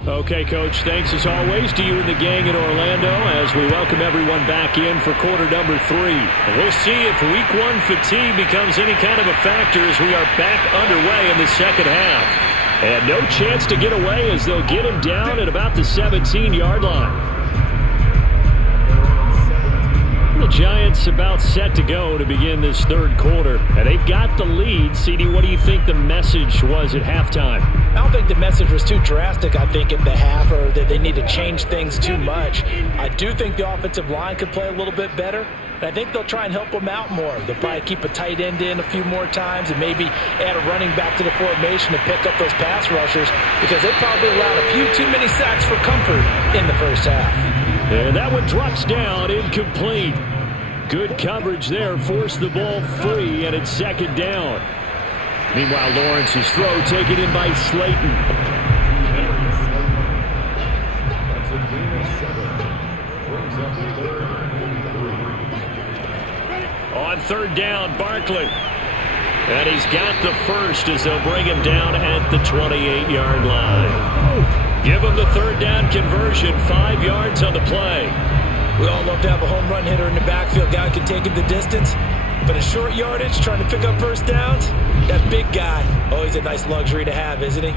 Okay, Coach, thanks as always to you and the gang in Orlando as we welcome everyone back in for quarter number 3. And we'll see if week 1 fatigue becomes any kind of a factor as we are back underway in the second half. And no chance to get away as they'll get him down at about the 17-yard line. The Giants about set to go to begin this third quarter. And they've got the lead. CD, what do you think the message was at halftime? I don't think the message was too drastic, I think, in the half, or that they need to change things too much. I do think the offensive line could play a little bit better. And I think they'll try and help them out more. They'll probably keep a tight end in a few more times and maybe add a running back to the formation to pick up those pass rushers, because they probably allowed a few too many sacks for comfort in the first half. And that one drops down, incomplete. Good coverage there, forced the ball free, and it's second down. Meanwhile, Lawrence's throw taken in by Slayton. On third down, Barkley. And he's got the first as they'll bring him down at the 28-yard line. Give him the third down conversion, 5 yards on the play. We all love to have a home run hitter in the backfield. Guy can take it the distance. But in short yardage, trying to pick up first downs, that big guy, always a nice luxury to have, isn't he?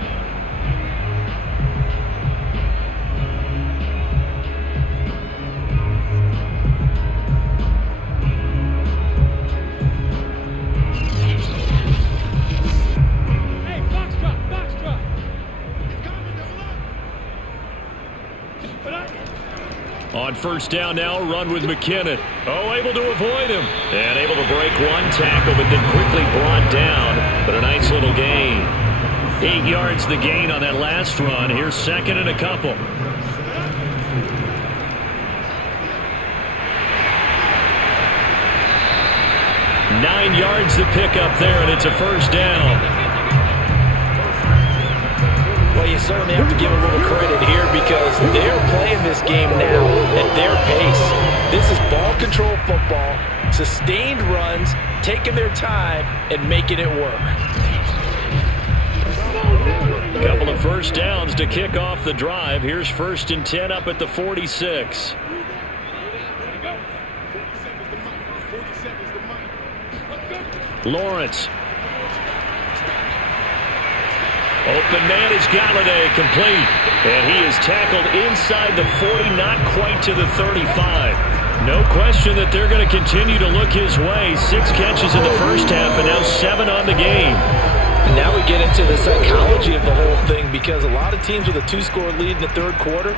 On first down now, run with McKinnon. Oh, able to avoid him. And able to break one tackle, but then quickly brought down. But a nice little gain. 8 yards the gain on that last run. Here's second and a couple. Nine yards to pick up there, and it's a first down. Well, you certainly have to give a little credit here because they're playing this game now at their pace. This is ball control football, sustained runs, taking their time, and making it work. Couple of first downs to kick off the drive. Here's 1st and 10 up at the 46. Lawrence. Open man is Galladay, complete. And he is tackled inside the 40, not quite to the 35. No question that they're going to continue to look his way. 6 catches in the first half and now 7 on the game. And now we get into the psychology of the whole thing because a lot of teams with a 2-score lead in the third quarter,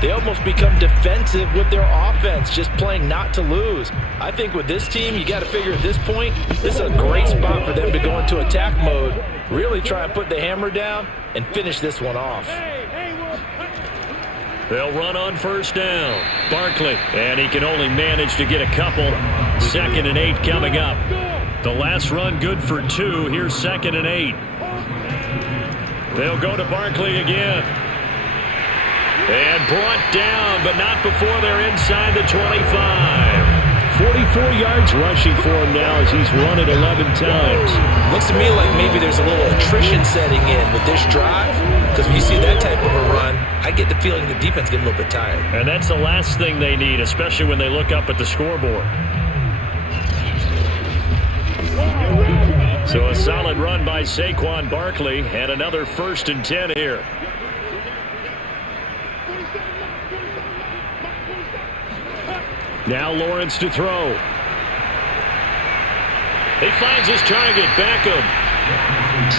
they almost become defensive with their offense, just playing not to lose. I think with this team, you got to figure at this point, this is a great spot for them to go into attack mode, really try and put the hammer down and finish this one off. They'll run on first down. Barkley, and he can only manage to get a couple. 2nd and 8 coming up. The last run good for 2. Here's 2nd and 8. They'll go to Barkley again. And brought down, but not before they're inside the 25. 44 yards rushing for him now as he's run it 11 times. Looks to me like maybe there's a little attrition setting in with this drive. Because when you see that type of a run, I get the feeling the defense getting a little bit tired. And that's the last thing they need, especially when they look up at the scoreboard. So a solid run by Saquon Barkley and another 1st and 10 here. Now Lawrence to throw. He finds his target, Beckham.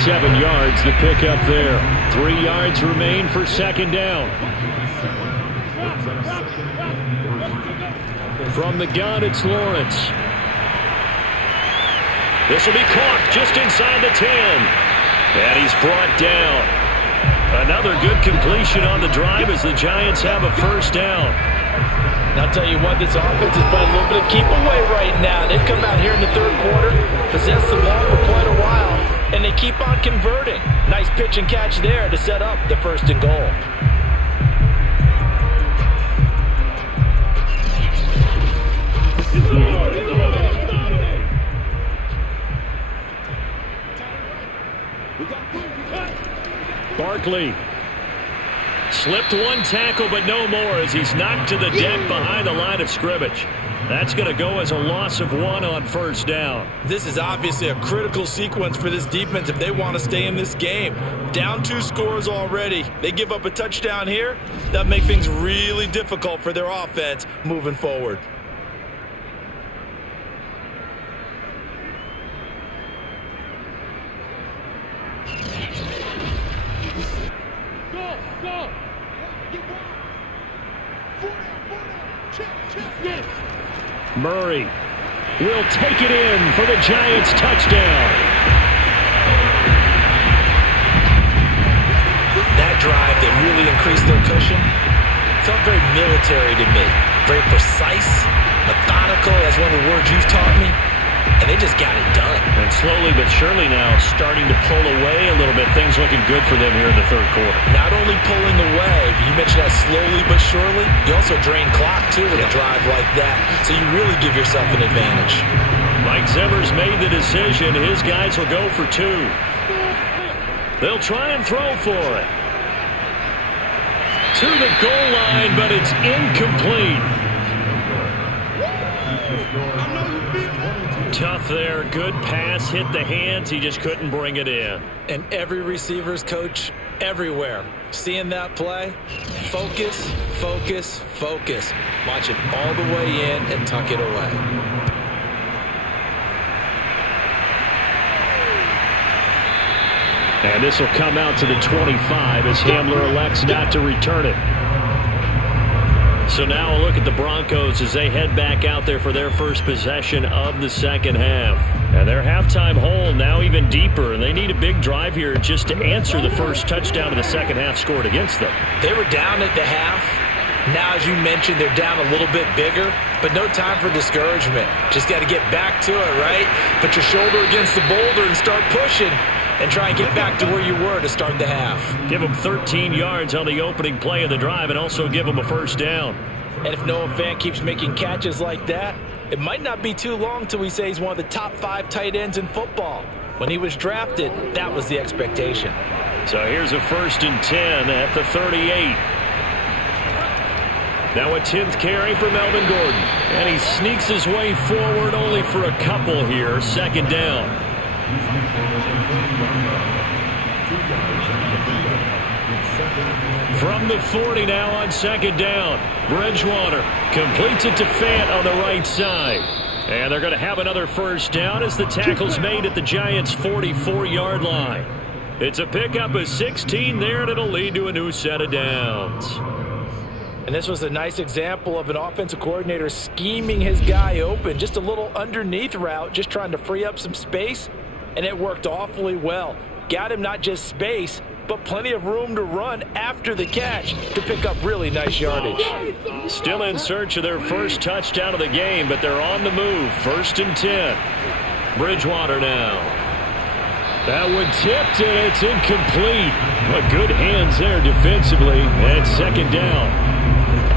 7 yards the pick up there. 3 yards remain for 2nd down. From the gun, it's Lawrence. This will be caught just inside the 10. And he's brought down. Another good completion on the drive as the Giants have a first down. And I'll tell you what, this offense is playing a little bit of keep away right now. They've come out here in the third quarter, possessed the ball for quite a while, and they keep on converting. Nice pitch and catch there to set up the 1st and goal. Barkley. Slipped one tackle, but no more as he's knocked to the deck behind the line of scrimmage. That's going to go as a loss of 1 on first down. This is obviously a critical sequence for this defense if they want to stay in this game. Down 2 scores already. They give up a touchdown here. That'll make things really difficult for their offense moving forward. Murray will take it in for the Giants touchdown. That drive that really increased their cushion felt very military to me. Very precise, methodical, that's one of the words you've taught me. And they just got it done. And slowly but surely now starting to pull away a little bit. Things looking good for them here in the third quarter. Not only pulling away, but you mentioned that slowly but surely. You also drain clock, too, with a drive like that. So you really give yourself an advantage. Mike Zimmer's made the decision. His guys will go for 2. They'll try and throw for it. To the goal line, but it's incomplete. Tough there. Good pass. Hit the hands. He just couldn't bring it in. And every receiver's coach everywhere. Seeing that play, focus, focus, focus. Watch it all the way in and tuck it away. And this will come out to the 25 as Hamler elects not to return it. So now a look at the Broncos as they head back out there for their first possession of the second half. And their halftime hole now even deeper, and they need a big drive here just to answer the first touchdown of the second half scored against them. They were down at the half. Now, as you mentioned, they're down a little bit bigger, but no time for discouragement. Just got to get back to it, right? Put your shoulder against the boulder and start pushing and try and get back to where you were to start the half. Give them 13 yards on the opening play of the drive and also give them a first down. And if Noah Fant keeps making catches like that, it might not be too long till we say he's one of the top 5 tight ends in football. When he was drafted, that was the expectation. So here's a 1st and 10 at the 38. Now a 10th carry for Melvin Gordon. And he sneaks his way forward only for a couple here. 2nd down. From the 40 now on 2nd down. Bridgewater completes it to Fant on the right side. And they're going to have another first down as the tackle's made at the Giants' 44-yard line. It's a pickup of 16 there, and it'll lead to a new set of downs. And this was a nice example of an offensive coordinator scheming his guy open. Just a little underneath route, just trying to free up some space, and it worked awfully well. Got him not just space, but plenty of room to run after the catch to pick up really nice yardage. Still in search of their first touchdown of the game, but they're on the move. 1st and 10. Bridgewater now. That one tipped, and it's incomplete. But good hands there defensively, and 2nd down.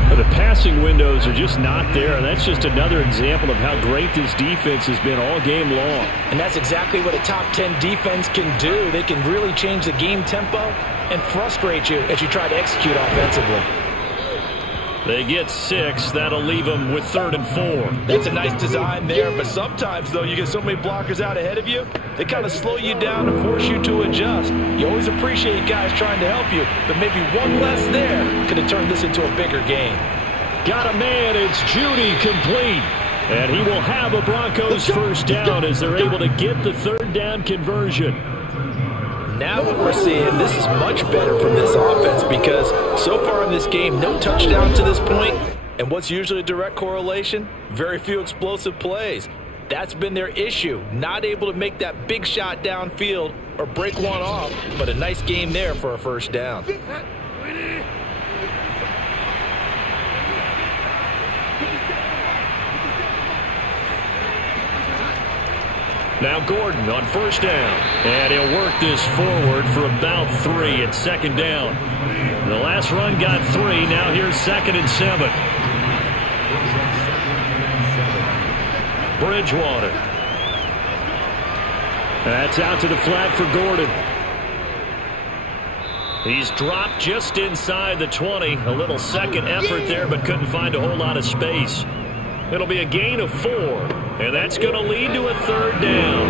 But the passing windows are just not there, and that's just another example of how great this defense has been all game long. And that's exactly what a top 10 defense can do. They can really change the game tempo and frustrate you as you try to execute offensively. They get 6. That'll leave them with 3rd and 4. That's a nice design there, but sometimes, though, you get so many blockers out ahead of you, they kind of slow you down and force you to adjust. You always appreciate guys trying to help you, but maybe one less there could have turned this into a bigger game. Got a man. It's Judy complete. And he will have a Broncos first down as they're able to get the 3rd down conversion. Now what we're seeing, this is much better from this offense because so far in this game, no touchdown to this point. And what's usually a direct correlation? Very few explosive plays. That's been their issue. Not able to make that big shot downfield or break one off, but a nice game there for a first down. Now Gordon on 1st down. And he'll work this forward for about 3 at 2nd down. The last run got 3. Now here's 2nd and 7. Bridgewater. That's out to the flat for Gordon. He's dropped just inside the 20. A little second effort there, but couldn't find a whole lot of space. It'll be a gain of 4, and that's going to lead to a 3rd down.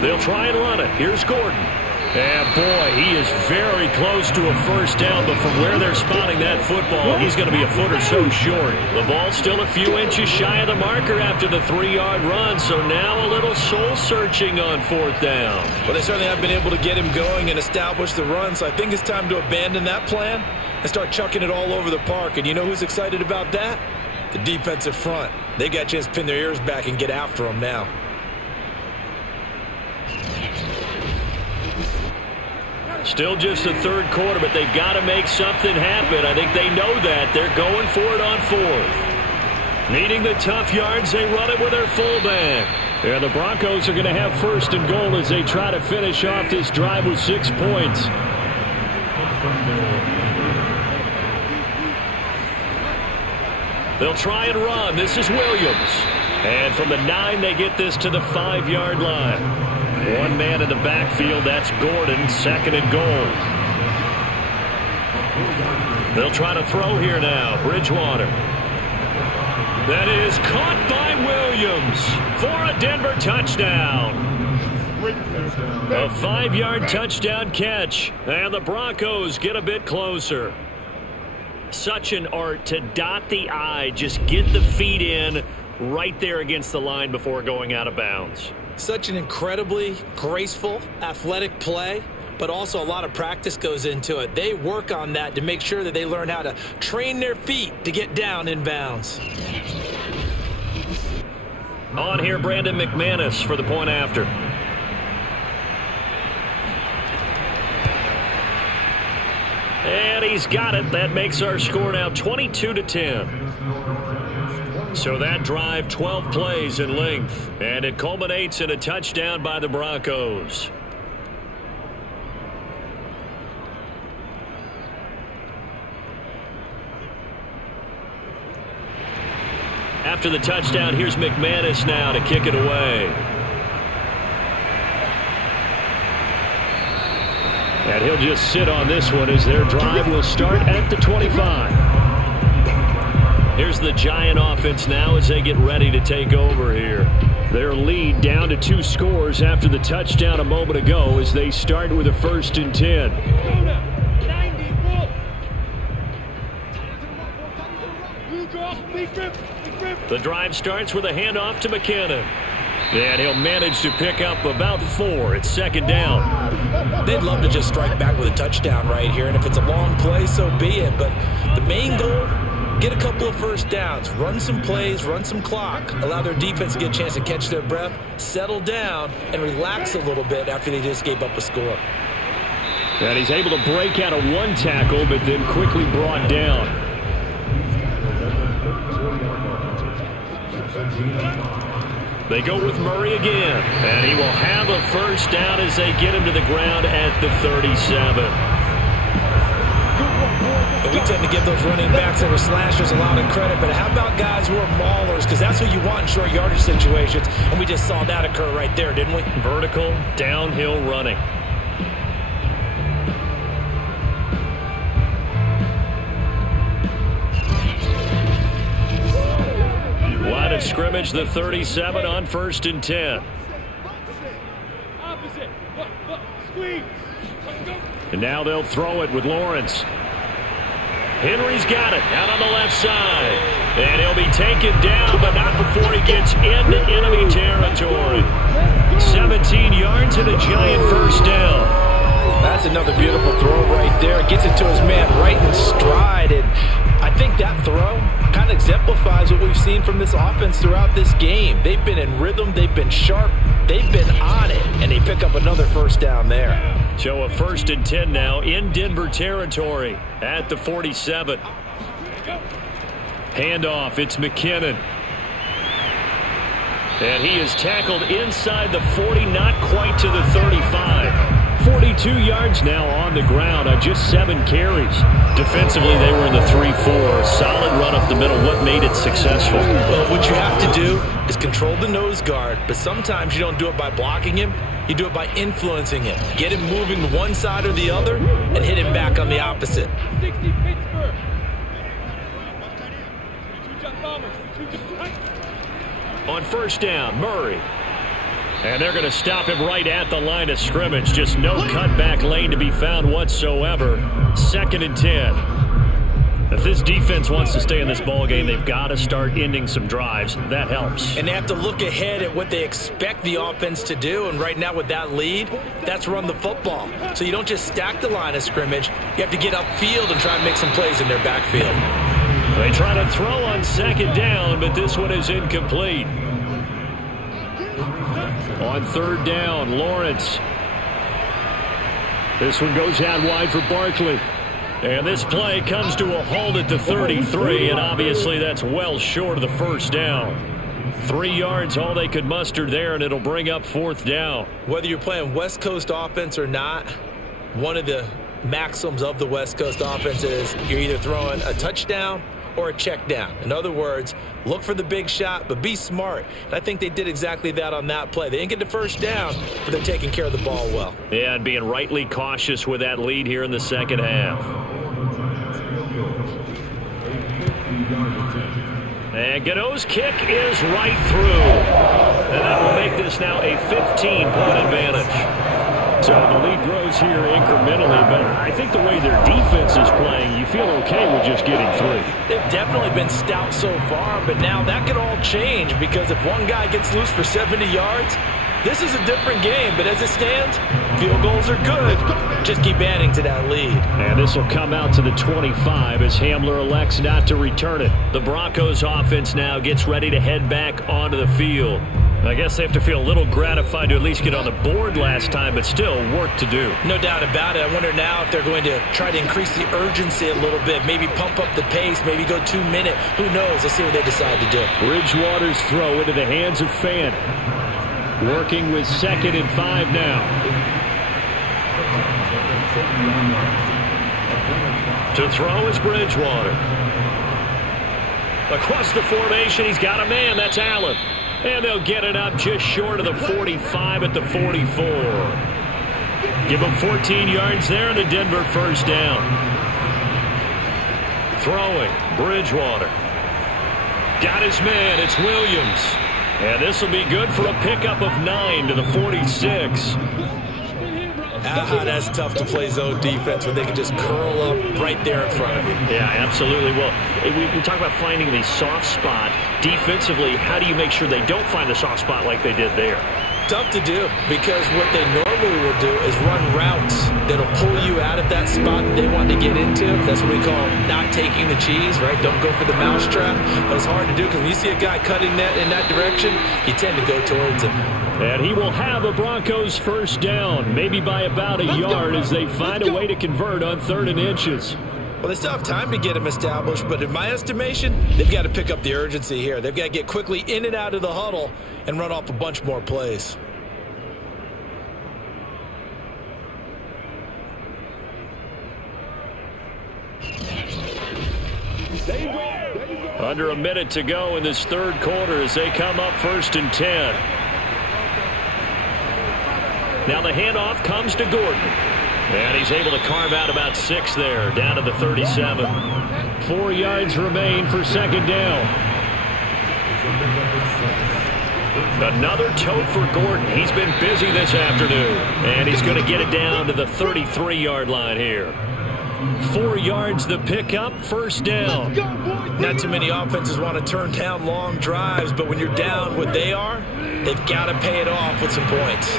They'll try and run it. Here's Gordon. And, boy, he is very close to a first down, but from where they're spotting that football, he's going to be a foot or so short. The ball's still a few inches shy of the marker after the 3-yard run, so now a little soul-searching on 4th down. Well, they certainly have been able to get him going and establish the run, so I think it's time to abandon that plan and start chucking it all over the park. And you know who's excited about that? The defensive front. They got a chance to pin their ears back and get after him now. Still just the 3rd quarter, but they've got to make something happen. I think they know that. They're going for it on 4th. Needing the tough yards, they run it with their fullback. And the Broncos are going to have 1st and goal as they try to finish off this drive with 6 points. They'll try and run. This is Williams. And from the 9, they get this to the 5-yard line. One man in the backfield, that's Gordon, 2nd and goal. They'll try to throw here now. Bridgewater. That is caught by Williams for a Denver touchdown. A 5-yard touchdown catch, and the Broncos get a bit closer. Such an art to dot the I, just get the feet in right there against the line before going out of bounds. Such an incredibly graceful, athletic play, but also a lot of practice goes into it. They work on that to make sure that they learn how to train their feet to get down in bounds. On here, Brandon McManus for the point after. And he's got it. That makes our score now 22-10. So that drive, 12 plays in length, and it culminates in a touchdown by the Broncos. After the touchdown, here's McManus now to kick it away. And he'll just sit on this one as their drive will start at the 25. Here's the Giant offense now as they get ready to take over here. Their lead down to 2 scores after the touchdown a moment ago as they start with a 1st and 10. The drive starts with a handoff to McKinnon. And he'll manage to pick up about 4. It's 2nd down. They'd love to just strike back with a touchdown right here, and if it's a long play, so be it. But the main goal, get a couple of first downs, run some plays, run some clock, allow their defense to get a chance to catch their breath, settle down, and relax a little bit after they just gave up a score. And he's able to break out of 1 tackle, but then quickly brought down. They go with Murray again, and he will have a 1st down as they get him to the ground at the 37. But we tend to give those running backs that are slashers a lot of credit, but how about guys who are maulers? Because that's what you want in short yardage situations, and we just saw that occur right there, didn't we? Vertical, downhill running. Line of scrimmage, the 37 on 1st and 10. And now they'll throw it with Lawrence. Henry's got it out on the left side. And he'll be taken down, but not before he gets into enemy territory. 17 yards and a Giant 1st down. That's another beautiful throw right there. Gets it to his man right in stride. And I think that throw kind of exemplifies what we've seen from this offense throughout this game. They've been in rhythm. They've been sharp. They've been on it. And they pick up another 1st down there. So a 1st and 10 now in Denver territory at the 47. Handoff. It's McKinnon. And he is tackled inside the 40, not quite to the 35. 42 yards now on the ground on just 7 carries. Defensively, they were in the 3-4. Solid run up the middle. What made it successful? Well, what you have to do is control the nose guard, but sometimes you don't do it by blocking him. You do it by influencing him. Get him moving to one side or the other and hit him back on the opposite. On 1st down, Murray. And they're going to stop him right at the line of scrimmage. Just no cutback lane to be found whatsoever. 2nd and 10. If this defense wants to stay in this ballgame, they've got to start ending some drives. That helps. And they have to look ahead at what they expect the offense to do. And right now with that lead, that's run the football. So you don't just stack the line of scrimmage. You have to get upfield and try and make some plays in their backfield. They try to throw on 2nd down, but this one is incomplete. On 3rd down, Lawrence. This one goes out wide for Barkley. And this play comes to a halt at the 33, and obviously that's well short of the 1st down. 3 yards, all they could muster there, and it'll bring up 4th down. Whether you're playing West Coast offense or not, one of the maxims of the West Coast offense is you're either throwing a touchdown or a check down. In other words, look for the big shot, but be smart. And I think they did exactly that on that play. They didn't get the 1st down, but they're taking care of the ball well. Yeah, and being rightly cautious with that lead here in the 2nd half. And Gano's kick is right through. And that will make this now a 15-point advantage. So the lead grows here incrementally, but I think the way their defense is playing, you feel okay with just getting 3. They've definitely been stout so far, but now that could all change because if one guy gets loose for 70 yards, this is a different game. But as it stands, field goals are good. Just keep adding to that lead. And this will come out to the 25 as Hamler elects not to return it. The Broncos offense now gets ready to head back onto the field. I guess they have to feel a little gratified to at least get on the board last time, but still work to do. No doubt about it. I wonder now if they're going to try to increase the urgency a little bit, maybe pump up the pace, maybe go 2-minute. Who knows? Let's see what they decide to do. Bridgewater's throw into the hands of Fant. Working with 2nd and 5 now. To throw is Bridgewater. Across the formation, he's got a man. That's Allen. And they'll get it up just short of the 45 at the 44. Give them 14 yards there and a Denver first down. Throwing, Bridgewater. Got his man, it's Williams. And this will be good for a pickup of 9 to the 46. That's tough to play zone defense when they can just curl up right there in front of you. Yeah, absolutely. Well, we talk about finding the soft spot. Defensively, how do you make sure they don't find the soft spot like they did there? Tough to do because what they normally will do is run routes that'll pull you out of that spot that they want to get into. That's what we call not taking the cheese, right? Don't go for the mousetrap. But it's hard to do because when you see a guy cutting that in that direction, you tend to go towards him. And he will have a Broncos first down, maybe by about a yard as they find a way to convert on 3rd and inches. Well, they still have time to get him established, but in my estimation, they've got to pick up the urgency here. They've got to get quickly in and out of the huddle and run off a bunch more plays. Under a minute to go in this 3rd quarter as they come up 1st and 10. Now the handoff comes to Gordon. And he's able to carve out about 6 there, down to the 37. 4 yards remain for 2nd down. Another tote for Gordon. He's been busy this afternoon. And he's going to get it down to the 33-yard line here. 4 yards the pickup, first down. Not too many offenses want to turn down long drives, but when you're down what they are, they've got to pay it off with some points.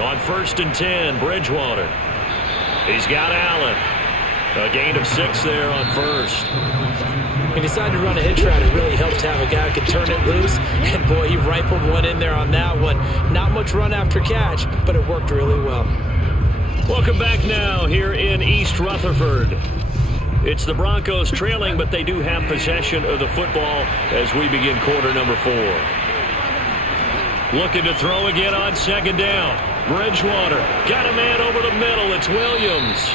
On 1st and 10, Bridgewater. He's got Allen. A gain of 6 there on 1st. He decided to run a hitch route. It really helped to have a guy who could turn it loose. And, boy, he rifled one in there on that one. Not much run after catch, but it worked really well. Welcome back now here in East Rutherford. It's the Broncos trailing, but they do have possession of the football as we begin quarter number 4. Looking to throw again on 2nd down. Bridgewater got a man over the middle. It's Williams.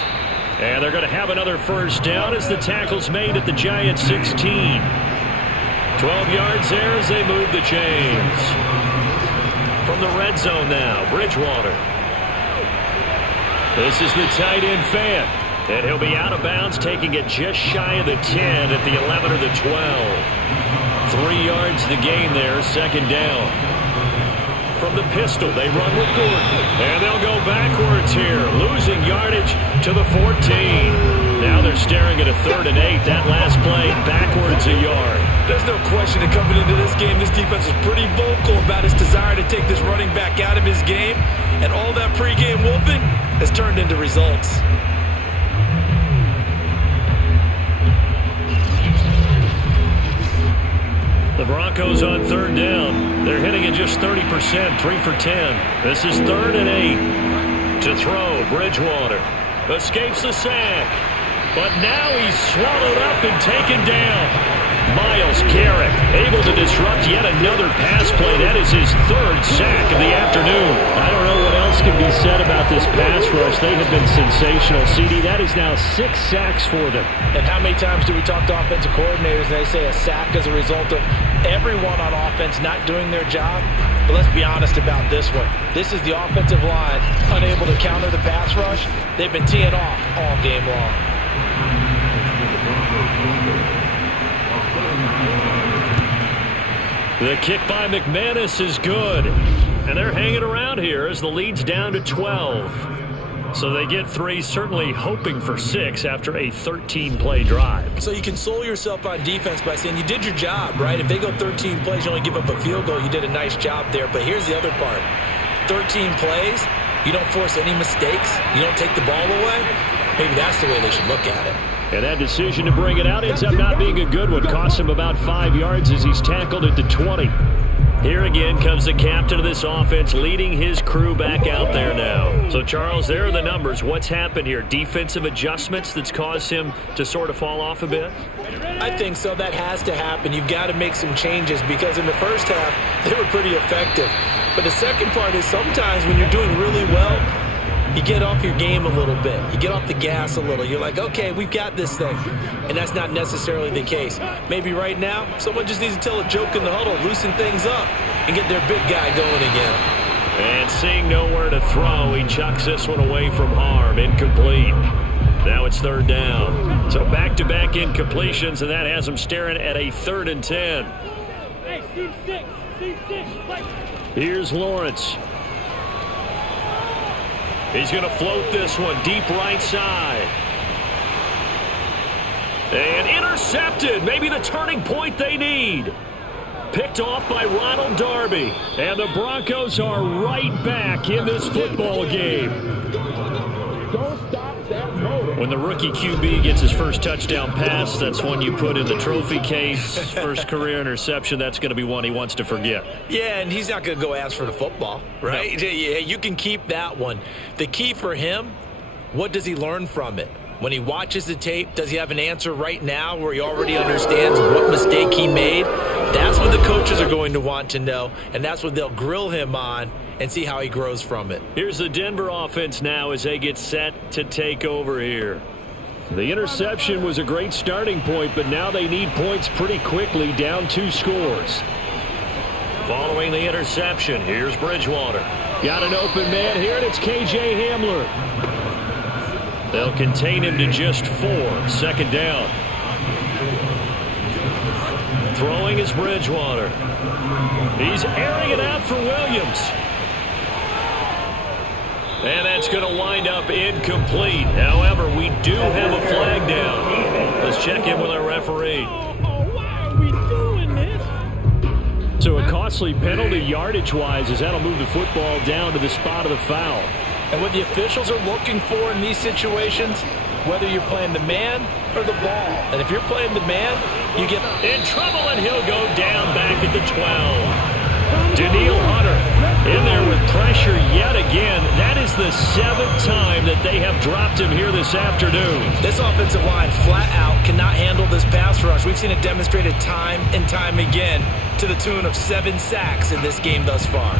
And they're going to have another first down as the tackle's made at the Giants 16. 12 yards there as they move the chains. From the red zone now, Bridgewater. This is the tight end Fant. And he'll be out of bounds, taking it just shy of the 10 at the 11 or the 12. 3 yards the gain there, 2nd down. From the pistol, they run with Gordon. And they'll go backwards here, losing yardage to the 14. Now they're staring at a 3rd and 8. That last play, backwards a yard. There's no question that coming into this game, this defense is pretty vocal about its desire to take this running back out of his game. And all that pregame wolfing has turned into results. The Broncos on 3rd down. They're hitting it just 30%, 3 for 10. This is 3rd and 8. To throw, Bridgewater escapes the sack. But now he's swallowed up and taken down. Myles Garrett able to disrupt yet another pass play. That is his 3rd sack of the afternoon. I don't know what else can be said about this pass rush. They have been sensational. CD, that is now 6 sacks for them. And how many times do we talk to offensive coordinators and they say a sack as a result of everyone on offense not doing their job? But let's be honest about this one. This is the offensive line unable to counter the pass rush. They've been teeing off all game long. The kick by McManus is good. And they're hanging around here as the lead's down to 12. So they get 3, certainly hoping for 6 after a 13-play drive. So you console yourself on defense by saying you did your job, right? If they go 13 plays, you only give up a field goal, you did a nice job there. But here's the other part. 13 plays, you don't force any mistakes, you don't take the ball away. Maybe that's the way they should look at it. And that decision to bring it out ends up not being a good one. Costs him about 5 yards as he's tackled at the 20. Here again comes the captain of this offense, leading his crew back out there now. So, Charles, there are the numbers. What's happened here? Defensive adjustments that's caused him to sort of fall off a bit? I think so. That has to happen. You've got to make some changes because in the first half, they were pretty effective. But the second part is sometimes when you're doing really well, you get off your game a little bit. You get off the gas a little. You're like, okay, we've got this thing. And that's not necessarily the case. Maybe right now, someone just needs to tell a joke in the huddle, loosen things up, and get their big guy going again. And seeing nowhere to throw, he chucks this one away from harm. Incomplete. Now it's 3rd down. So back-to-back incompletions, and that has him staring at a 3rd and 10. Hey, Steve 6. Here's Lawrence. He's going to float this one deep right side. And intercepted. Maybe the turning point they need. Picked off by Ronald Darby. And the Broncos are right back in this football game. Don't stop that motor. When the rookie QB gets his first touchdown pass, that's one you put in the trophy case. First career interception, that's going to be one he wants to forget. Yeah, and he's not going to go ask for the football, right? No. Yeah, you can keep that one. The key for him, what does he learn from it? When he watches the tape, does he have an answer right now where he already understands what mistake he made? That's what the coaches are going to want to know, and that's what they'll grill him on and see how he grows from it. Here's the Denver offense now as they get set to take over here. The interception was a great starting point, but now they need points pretty quickly, down 2 scores. Following the interception, here's Bridgewater. Got an open man here, and it's K.J. Hamler. They'll contain him to just 4. 2nd down. Throwing is Bridgewater. He's airing it out for Williams. And that's going to wind up incomplete. However, we do have a flag down. Let's check in with our referee. Why are we doing this? So a costly penalty yardage-wise as that'll move the football down to the spot of the foul. And what the officials are looking for in these situations, whether you're playing the man or the ball. And if you're playing the man, you get in trouble, and he'll go down back at the 12. Daniil Hunter in there with pressure yet again. That is the 7th time that they have dropped him here this afternoon. This offensive line flat out cannot handle this pass rush. We've seen it demonstrated time and time again to the tune of 7 sacks in this game thus far.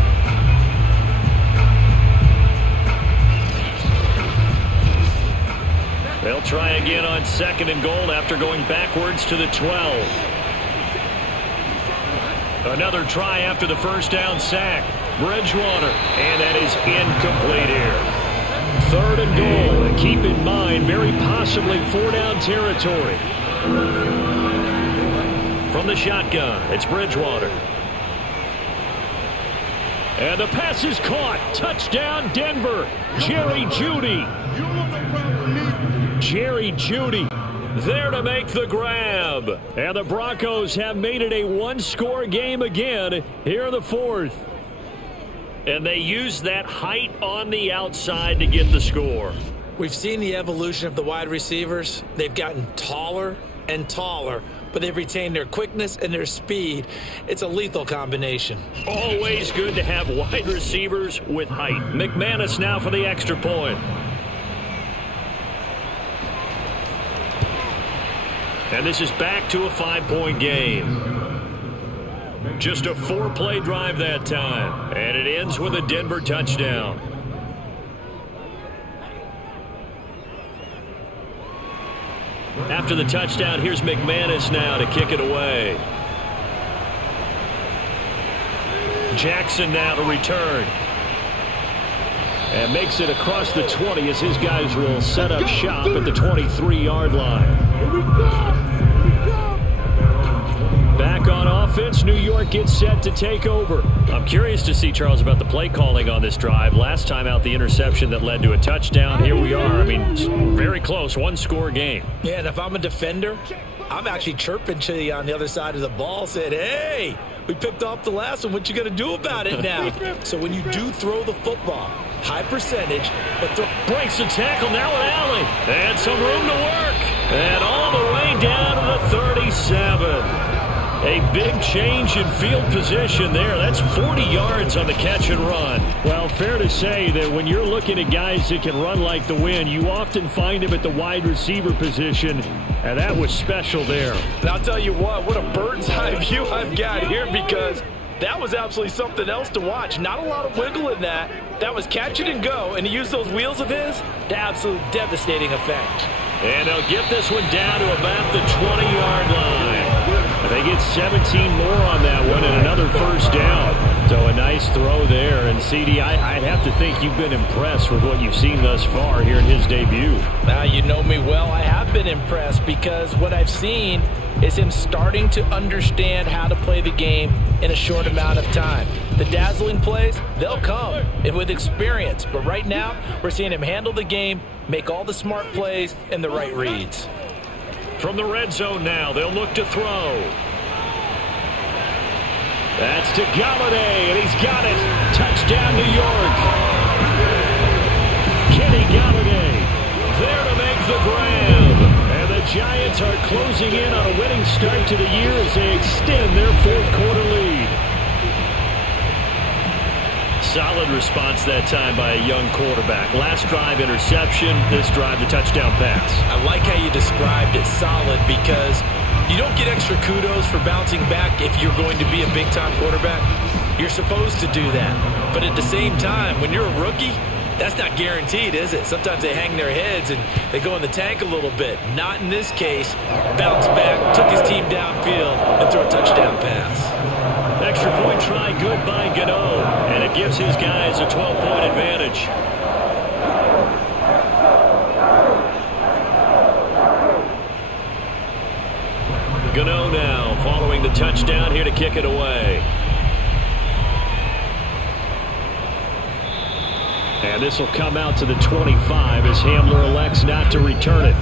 They'll try again on 2nd and goal after going backwards to the 12. Another try after the first down sack. Bridgewater, and that is incomplete here. 3rd and goal. And keep in mind, very possibly 4-down territory. From the shotgun, it's Bridgewater. And the pass is caught. Touchdown, Denver. Jerry Jeudy. Jerry Jeudy there to make the grab. And the Broncos have made it a 1-score game again here in the 4th. And they use that height on the outside to get the score. We've seen the evolution of the wide receivers. They've gotten taller and taller, but they've retained their quickness and their speed. It's a lethal combination. Always good to have wide receivers with height. McManus now for the extra point. And this is back to a 5-point game. Just a 4-play drive that time. And it ends with a Denver touchdown. After the touchdown, here's McManus now to kick it away. Jackson now to return. And makes it across the 20 as his guys will set up shop at the 23-yard line. Here we go! Here we go! on offense. New York gets set to take over. I'm curious to see, Charles, about the play calling on this drive. Last time out, the interception that led to a touchdown. Here we are. I mean, very close, one-score game. Yeah, and if I'm a defender, I'm actually chirping to you on the other side of the ball, saying, hey, we picked off the last one. What you going to do about it now? So when you do throw the football, high percentage, but breaks the tackle now with Allen. And some room to work. And all the way down to the 37. A big change in field position there. That's 40 yards on the catch and run. Well, fair to say that when you're looking at guys that can run like the wind, you often find them at the wide receiver position, and that was special there. And I'll tell you what a bird's eye view I've got here, because that was absolutely something else to watch. Not a lot of wiggle in that. That was catch it and go, and he used those wheels of his to absolute devastating effect. And they'll get this one down to about the 20-yard line. They get 17 more on that one and another first down. So a nice throw there. And, CD, I'd have to think you've been impressed with what you've seen thus far here in his debut. Now, you know me well. I have been impressed, because what I've seen is him starting to understand how to play the game in a short amount of time. The dazzling plays, they'll come with experience. But right now, we're seeing him handle the game, make all the smart plays, and the right reads. From the red zone now, they'll look to throw. That's to Galladay, and he's got it. Touchdown, New York. Kenny Galladay there to make the grab. And the Giants are closing in on a winning start to the year as they extend their fourth-quarter lead. Solid response that time by a young quarterback. Last drive, interception. This drive, the touchdown pass. I like how you described it, solid, because you don't get extra kudos for bouncing back if you're going to be a big-time quarterback. You're supposed to do that. But at the same time, when you're a rookie, that's not guaranteed, is it? Sometimes they hang their heads and they go in the tank a little bit. Not in this case. Bounced back, took his team downfield, and threw a touchdown pass. Extra point try good by Gano, and it gives his guys a 12-point advantage. Gano now following the touchdown here to kick it away. And this will come out to the 25 as Hamler elects not to return it.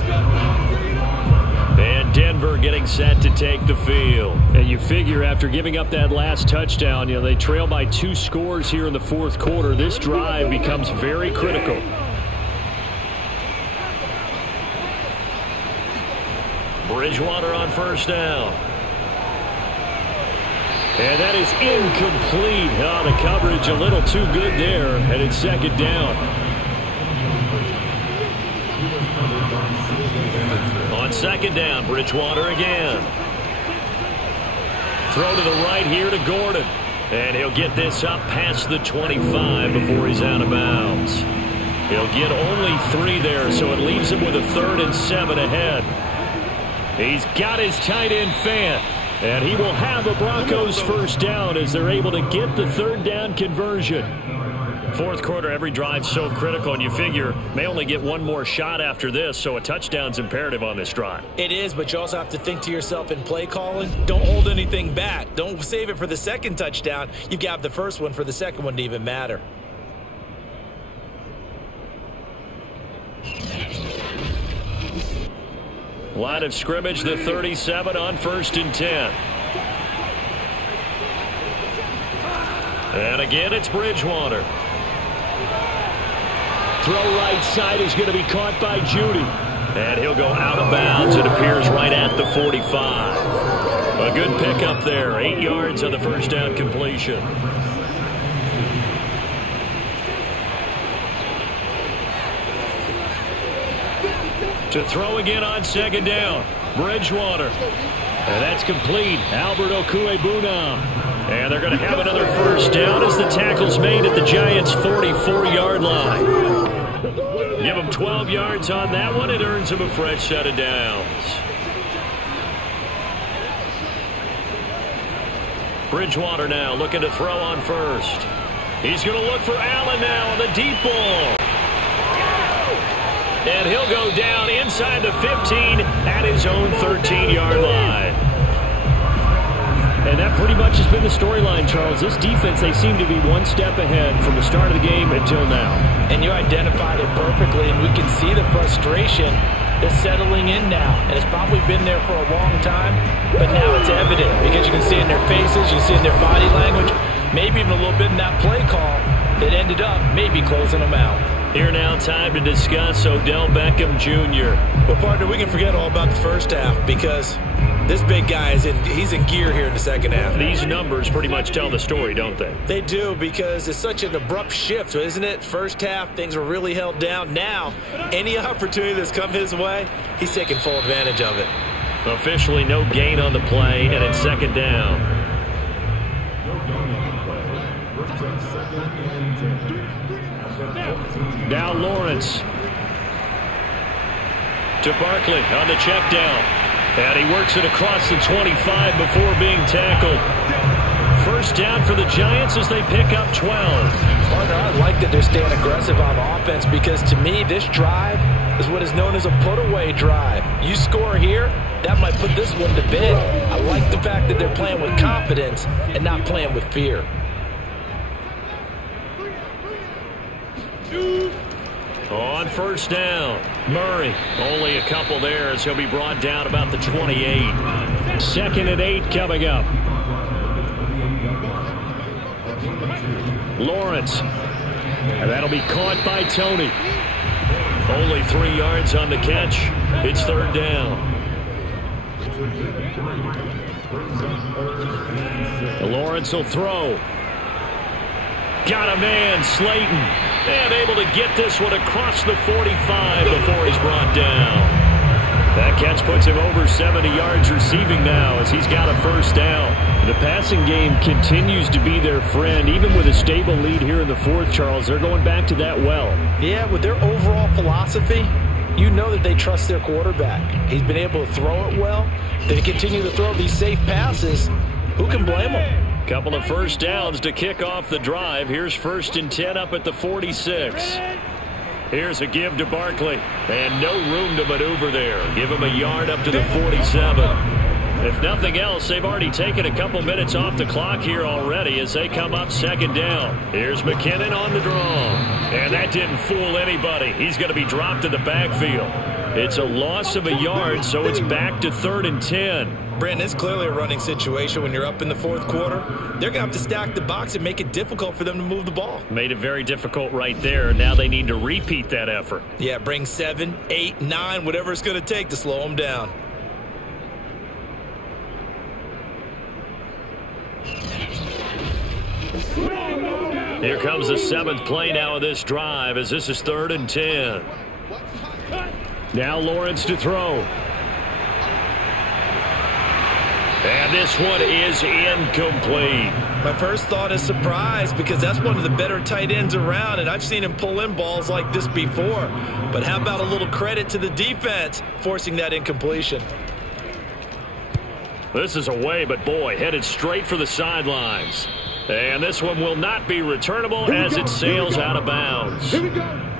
And Denver getting set to take the field. And you figure after giving up that last touchdown, they trail by 2 scores here in the fourth quarter. This drive becomes very critical. Bridgewater on first down. And that is incomplete. Oh, the coverage a little too good there, and it's second down. On second down, Bridgewater again. Throw to the right here to Gordon. And he'll get this up past the 25 before he's out of bounds. He'll get only 3 there, so it leaves him with a 3rd and 7 ahead. He's got his tight end Fant. And he will have a Broncos first down as they're able to get the 3rd down conversion. Fourth quarter, every drive so critical, and you figure may only get one more shot after this, so a touchdown's imperative on this drive. It is, but you also have to think to yourself in play calling, don't hold anything back. Don't save it for the second touchdown. You've got the first one for the second one to even matter. Line of scrimmage, the 37 on 1st and 10. And again, it's Bridgewater. Throw right side is going to be caught by Judy. And he'll go out of bounds. It appears right at the 45. A good pickup there. 8 yards on the first down completion. To throw again on second down. Bridgewater. And that's complete. Albert Okwuegbunam. And they're going to have another first down as the tackle's made at the Giants' 44-yard line. Give them 12 yards on that one. It earns them a fresh set of downs. Bridgewater now looking to throw on first. He's going to look for Allen now on the deep ball. And he'll go down inside the 15 at his own 13-yard line. And that pretty much has been the storyline, Charles. This defense, they seem to be one step ahead from the start of the game until now. And you identified it perfectly, and we can see the frustration that's settling in now. And it's probably been there for a long time, but now it's evident because you can see it in their faces, you can see it in their body language, maybe even a little bit in that play call that ended up maybe closing them out. Here now, time to discuss Odell Beckham Jr. Well, partner, we can forget all about the first half because this big guy he's in gear here in the second half. These numbers pretty much tell the story, don't they? They do, because it's such an abrupt shift, isn't it? First half, things were really held down. Now, any opportunity that's come his way, he's taking full advantage of it. Officially no gain on the play, and it's second down. Now Lawrence to Barkley on the check down. And he works it across the 25 before being tackled. First down for the Giants as they pick up 12. Partner, I like that they're staying aggressive on offense because to me this drive is what is known as a put-away drive. You score here, that might put this one to bed. I like the fact that they're playing with confidence and not playing with fear. On first down, Murray. Only a couple there as he'll be brought down about the 28. Second and 8 coming up. Lawrence. And that'll be caught by Tony. Only 3 yards on the catch. It's third down. Lawrence will throw. Got a man, Slayton. And able to get this one across the 45 before he's brought down. That catch puts him over 70 yards receiving now as he's got a first down. The passing game continues to be their friend. Even with a stable lead here in the fourth, Charles, they're going back to that well. Yeah, with their overall philosophy, you know that they trust their quarterback. He's been able to throw it well. They continue to throw these safe passes. Who can blame them? Couple of first downs to kick off the drive. Here's 1st and 10 up at the 46. Here's a give to Barkley. And no room to maneuver there. Give him a yard up to the 47. If nothing else, they've already taken a couple minutes off the clock here already as they come up second down. Here's McKinnon on the draw. And that didn't fool anybody. He's going to be dropped in the backfield. It's a loss of a yard, so it's back to 3rd and 10. Brandon, it's clearly a running situation when you're up in the fourth quarter. They're going to have to stack the box and make it difficult for them to move the ball. Made it very difficult right there. Now they need to repeat that effort. Yeah, bring 7, 8, 9, whatever it's going to take to slow them down. Here comes the 7th play now of this drive as this is 3rd and 10. Now Lawrence to throw. And this one is incomplete. My first thought is surprise because that's one of the better tight ends around, and I've seen him pull in balls like this before. But how about a little credit to the defense forcing that incompletion? This is away, but boy, headed straight for the sidelines. And this one will not be returnable as it sails out of bounds. Here we go.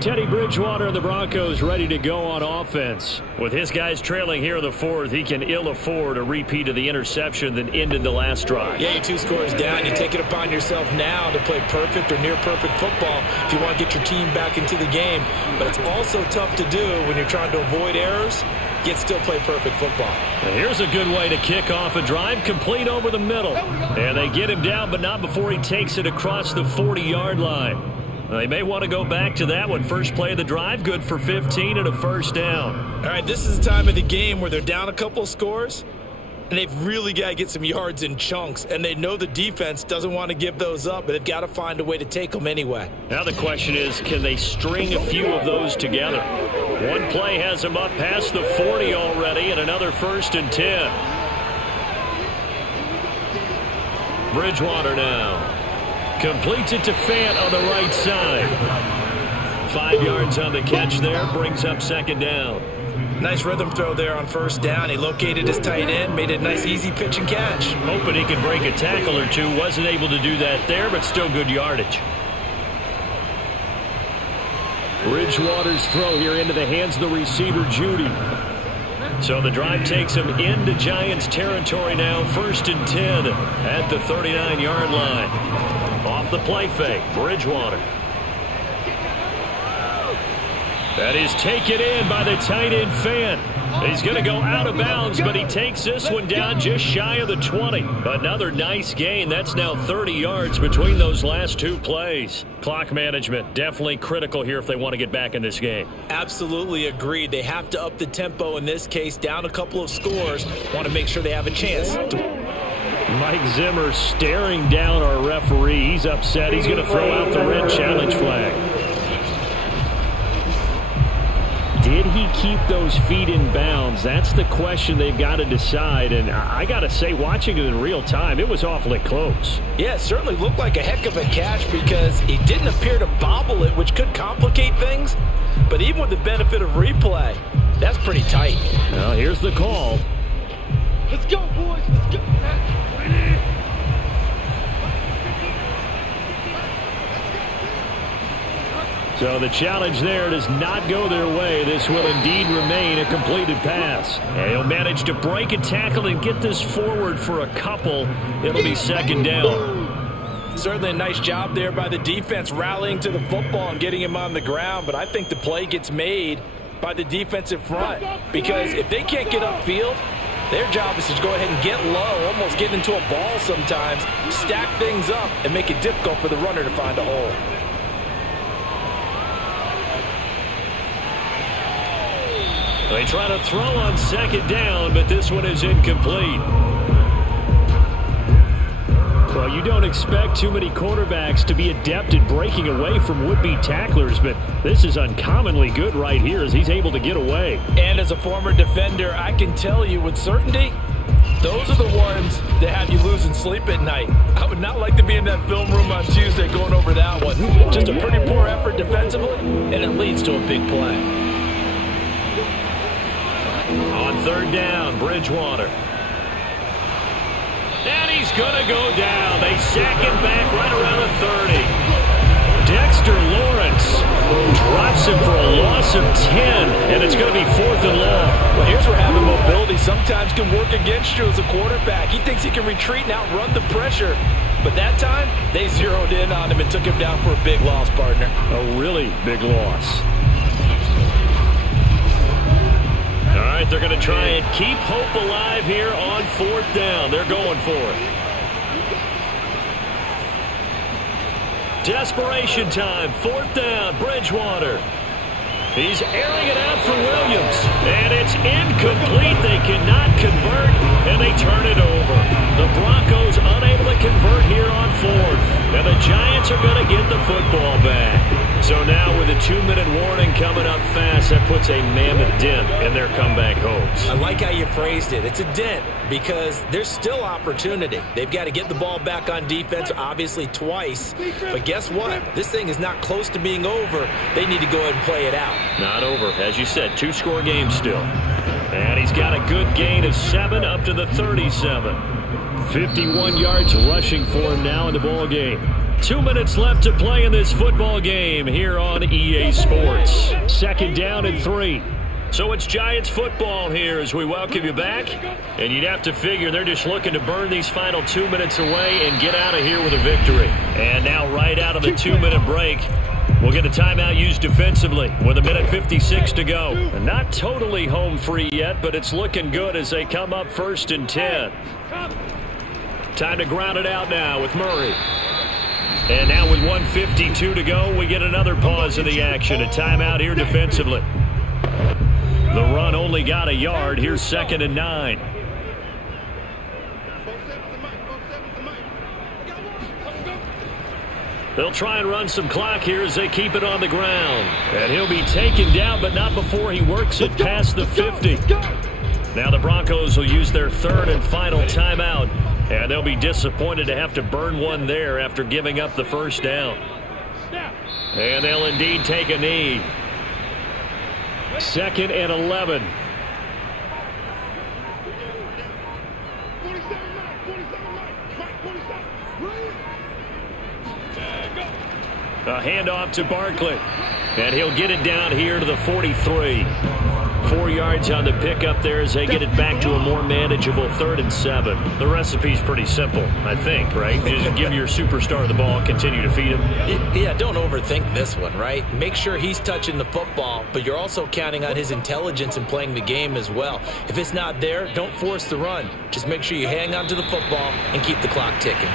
Teddy Bridgewater and the Broncos ready to go on offense. With his guys trailing here in the fourth, he can ill afford a repeat of the interception that ended the last drive. Yeah, you're 2 scores down. You take it upon yourself now to play perfect or near perfect football if you want to get your team back into the game. But it's also tough to do when you're trying to avoid errors, yet still play perfect football. And here's a good way to kick off a drive, complete over the middle. And they get him down, but not before he takes it across the 40-yard line. They may want to go back to that one. First play of the drive, good for 15 and a first down. All right, this is the time of the game where they're down a couple of scores, and they've really got to get some yards in chunks, and they know the defense doesn't want to give those up, but they've got to find a way to take them anyway. Now the question is, can they string a few of those together? One play has them up past the 40 already, and another 1st and 10. Bridgewater now. Completes it to Fant on the right side. 5 yards on the catch there. Brings up second down. Nice rhythm throw there on first down. He located his tight end, made it a nice easy pitch and catch. Hoping he could break a tackle or two. Wasn't able to do that there, but still good yardage. Bridgewater's throw here into the hands of the receiver, Judy. So the drive takes him into Giants territory now. 1st and 10 at the 39-yard line. Off the play fake, Bridgewater. That is taken in by the tight end Fan. He's going to go out of bounds, but he takes this one down just shy of the 20. Another nice gain. That's now 30 yards between those last two plays. Clock management definitely critical here if they want to get back in this game. Absolutely agreed. They have to up the tempo in this case, down a couple of scores. Want to make sure they have a chance. Mike Zimmer staring down our referee. He's upset. He's going to throw out the red challenge flag. Did he keep those feet in bounds? That's the question they've got to decide. And I got to say, watching it in real time, it was awfully close. Yeah, it certainly looked like a heck of a catch because he didn't appear to bobble it, which could complicate things. But even with the benefit of replay, that's pretty tight. Now, here's the call. Let's go, boys. Let's go. So the challenge there does not go their way. This will indeed remain a completed pass. And he'll manage to break a tackle and get this forward for a couple. It'll be 2nd down. Certainly a nice job there by the defense rallying to the football and getting him on the ground. But I think the play gets made by the defensive front. Because if they can't get upfield, their job is to go ahead and get low, almost get into a ball sometimes, stack things up, and make it difficult for the runner to find a hole. They try to throw on 2nd down, but this one is incomplete. Well, you don't expect too many quarterbacks to be adept at breaking away from would-be tacklers, but this is uncommonly good right here as he's able to get away. And as a former defender, I can tell you with certainty, those are the ones that have you losing sleep at night. I would not like to be in that film room on Tuesday going over that one. Just a pretty poor effort defensively, and it leads to a big play. On 3rd down, Bridgewater. And he's going to go down. They sack him back right around the 30. Dexter Lawrence drops him for a loss of 10, and it's going to be 4th and long. Well, here's where having mobility sometimes can work against you as a quarterback. He thinks he can retreat and outrun the pressure. But that time, they zeroed in on him and took him down for a big loss, partner. A really big loss. All right, they're going to try and keep hope alive here on 4th down. They're going for it. Desperation time. 4th down, Bridgewater. He's airing it out for Williams. And it's incomplete. They cannot convert, and they turn it over. The Broncos unable to convert here on 4th. And the Giants are going to get the football back. So now with a 2-minute warning coming up fast, that puts a mammoth dent in their comeback hopes. I like how you phrased it. It's a dent because there's still opportunity. They've got to get the ball back on defense, obviously twice. But guess what? This thing is not close to being over. They need to go ahead and play it out. Not over. As you said, 2-score game still. And he's got a good gain of 7 up to the 37. 51 yards rushing for him now in the ball game. 2 minutes left to play in this football game here on EA Sports. 2nd down and 3. So it's Giants football here as we welcome you back. And you'd have to figure they're just looking to burn these final 2 minutes away and get out of here with a victory. And now right out of the 2-minute break, we'll get a timeout used defensively with 1:56 to go. And not totally home free yet, but it's looking good as they come up 1st and 10. Time to ground it out now with Murray. And now with 1:52 to go, we get another pause in the action. A timeout here defensively. The run only got a yard. Here's 2nd and 9. They'll try and run some clock here as they keep it on the ground. And he'll be taken down, but not before he works it past the 50. Now the Broncos will use their 3rd and final timeout. And they'll be disappointed to have to burn one there after giving up the 1st down. And they'll indeed take a knee. 2nd and 11. A handoff to Barkley. And he'll get it down here to the 43. 4 yards on the pickup there as they get it back to a more manageable 3rd and 7. The recipe's pretty simple, I think, right? Just give your superstar the ball, continue to feed him. Yeah, don't overthink this one, right? Make sure he's touching the football, but you're also counting on his intelligence in playing the game as well. If it's not there, don't force the run. Just make sure you hang on to the football and keep the clock ticking.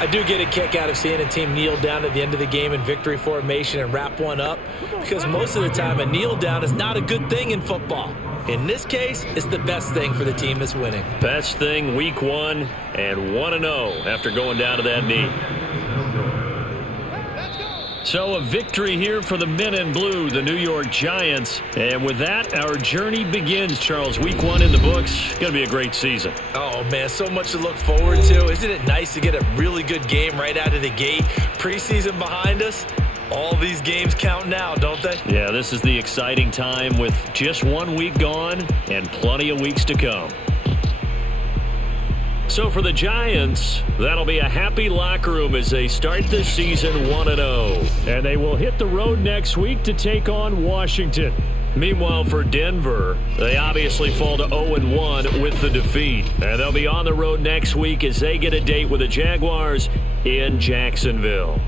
I do get a kick out of seeing a team kneel down at the end of the game in victory formation and wrap one up, because most of the time a kneel down is not a good thing in football. In this case, it's the best thing for the team that's winning. Best thing week 1 and 1-0 after going down to that knee. So a victory here for the men in blue, the New York Giants. And with that, our journey begins, Charles. Week 1 in the books. Going to be a great season. Oh, man, so much to look forward to. Isn't it nice to get a really good game right out of the gate? Preseason behind us. All these games count now, don't they? Yeah, this is the exciting time with just 1 week gone and plenty of weeks to come. So for the Giants, that'll be a happy locker room as they start this season 1-0. And they will hit the road next week to take on Washington. Meanwhile, for Denver, they obviously fall to 0-1 with the defeat. And they'll be on the road next week as they get a date with the Jaguars in Jacksonville.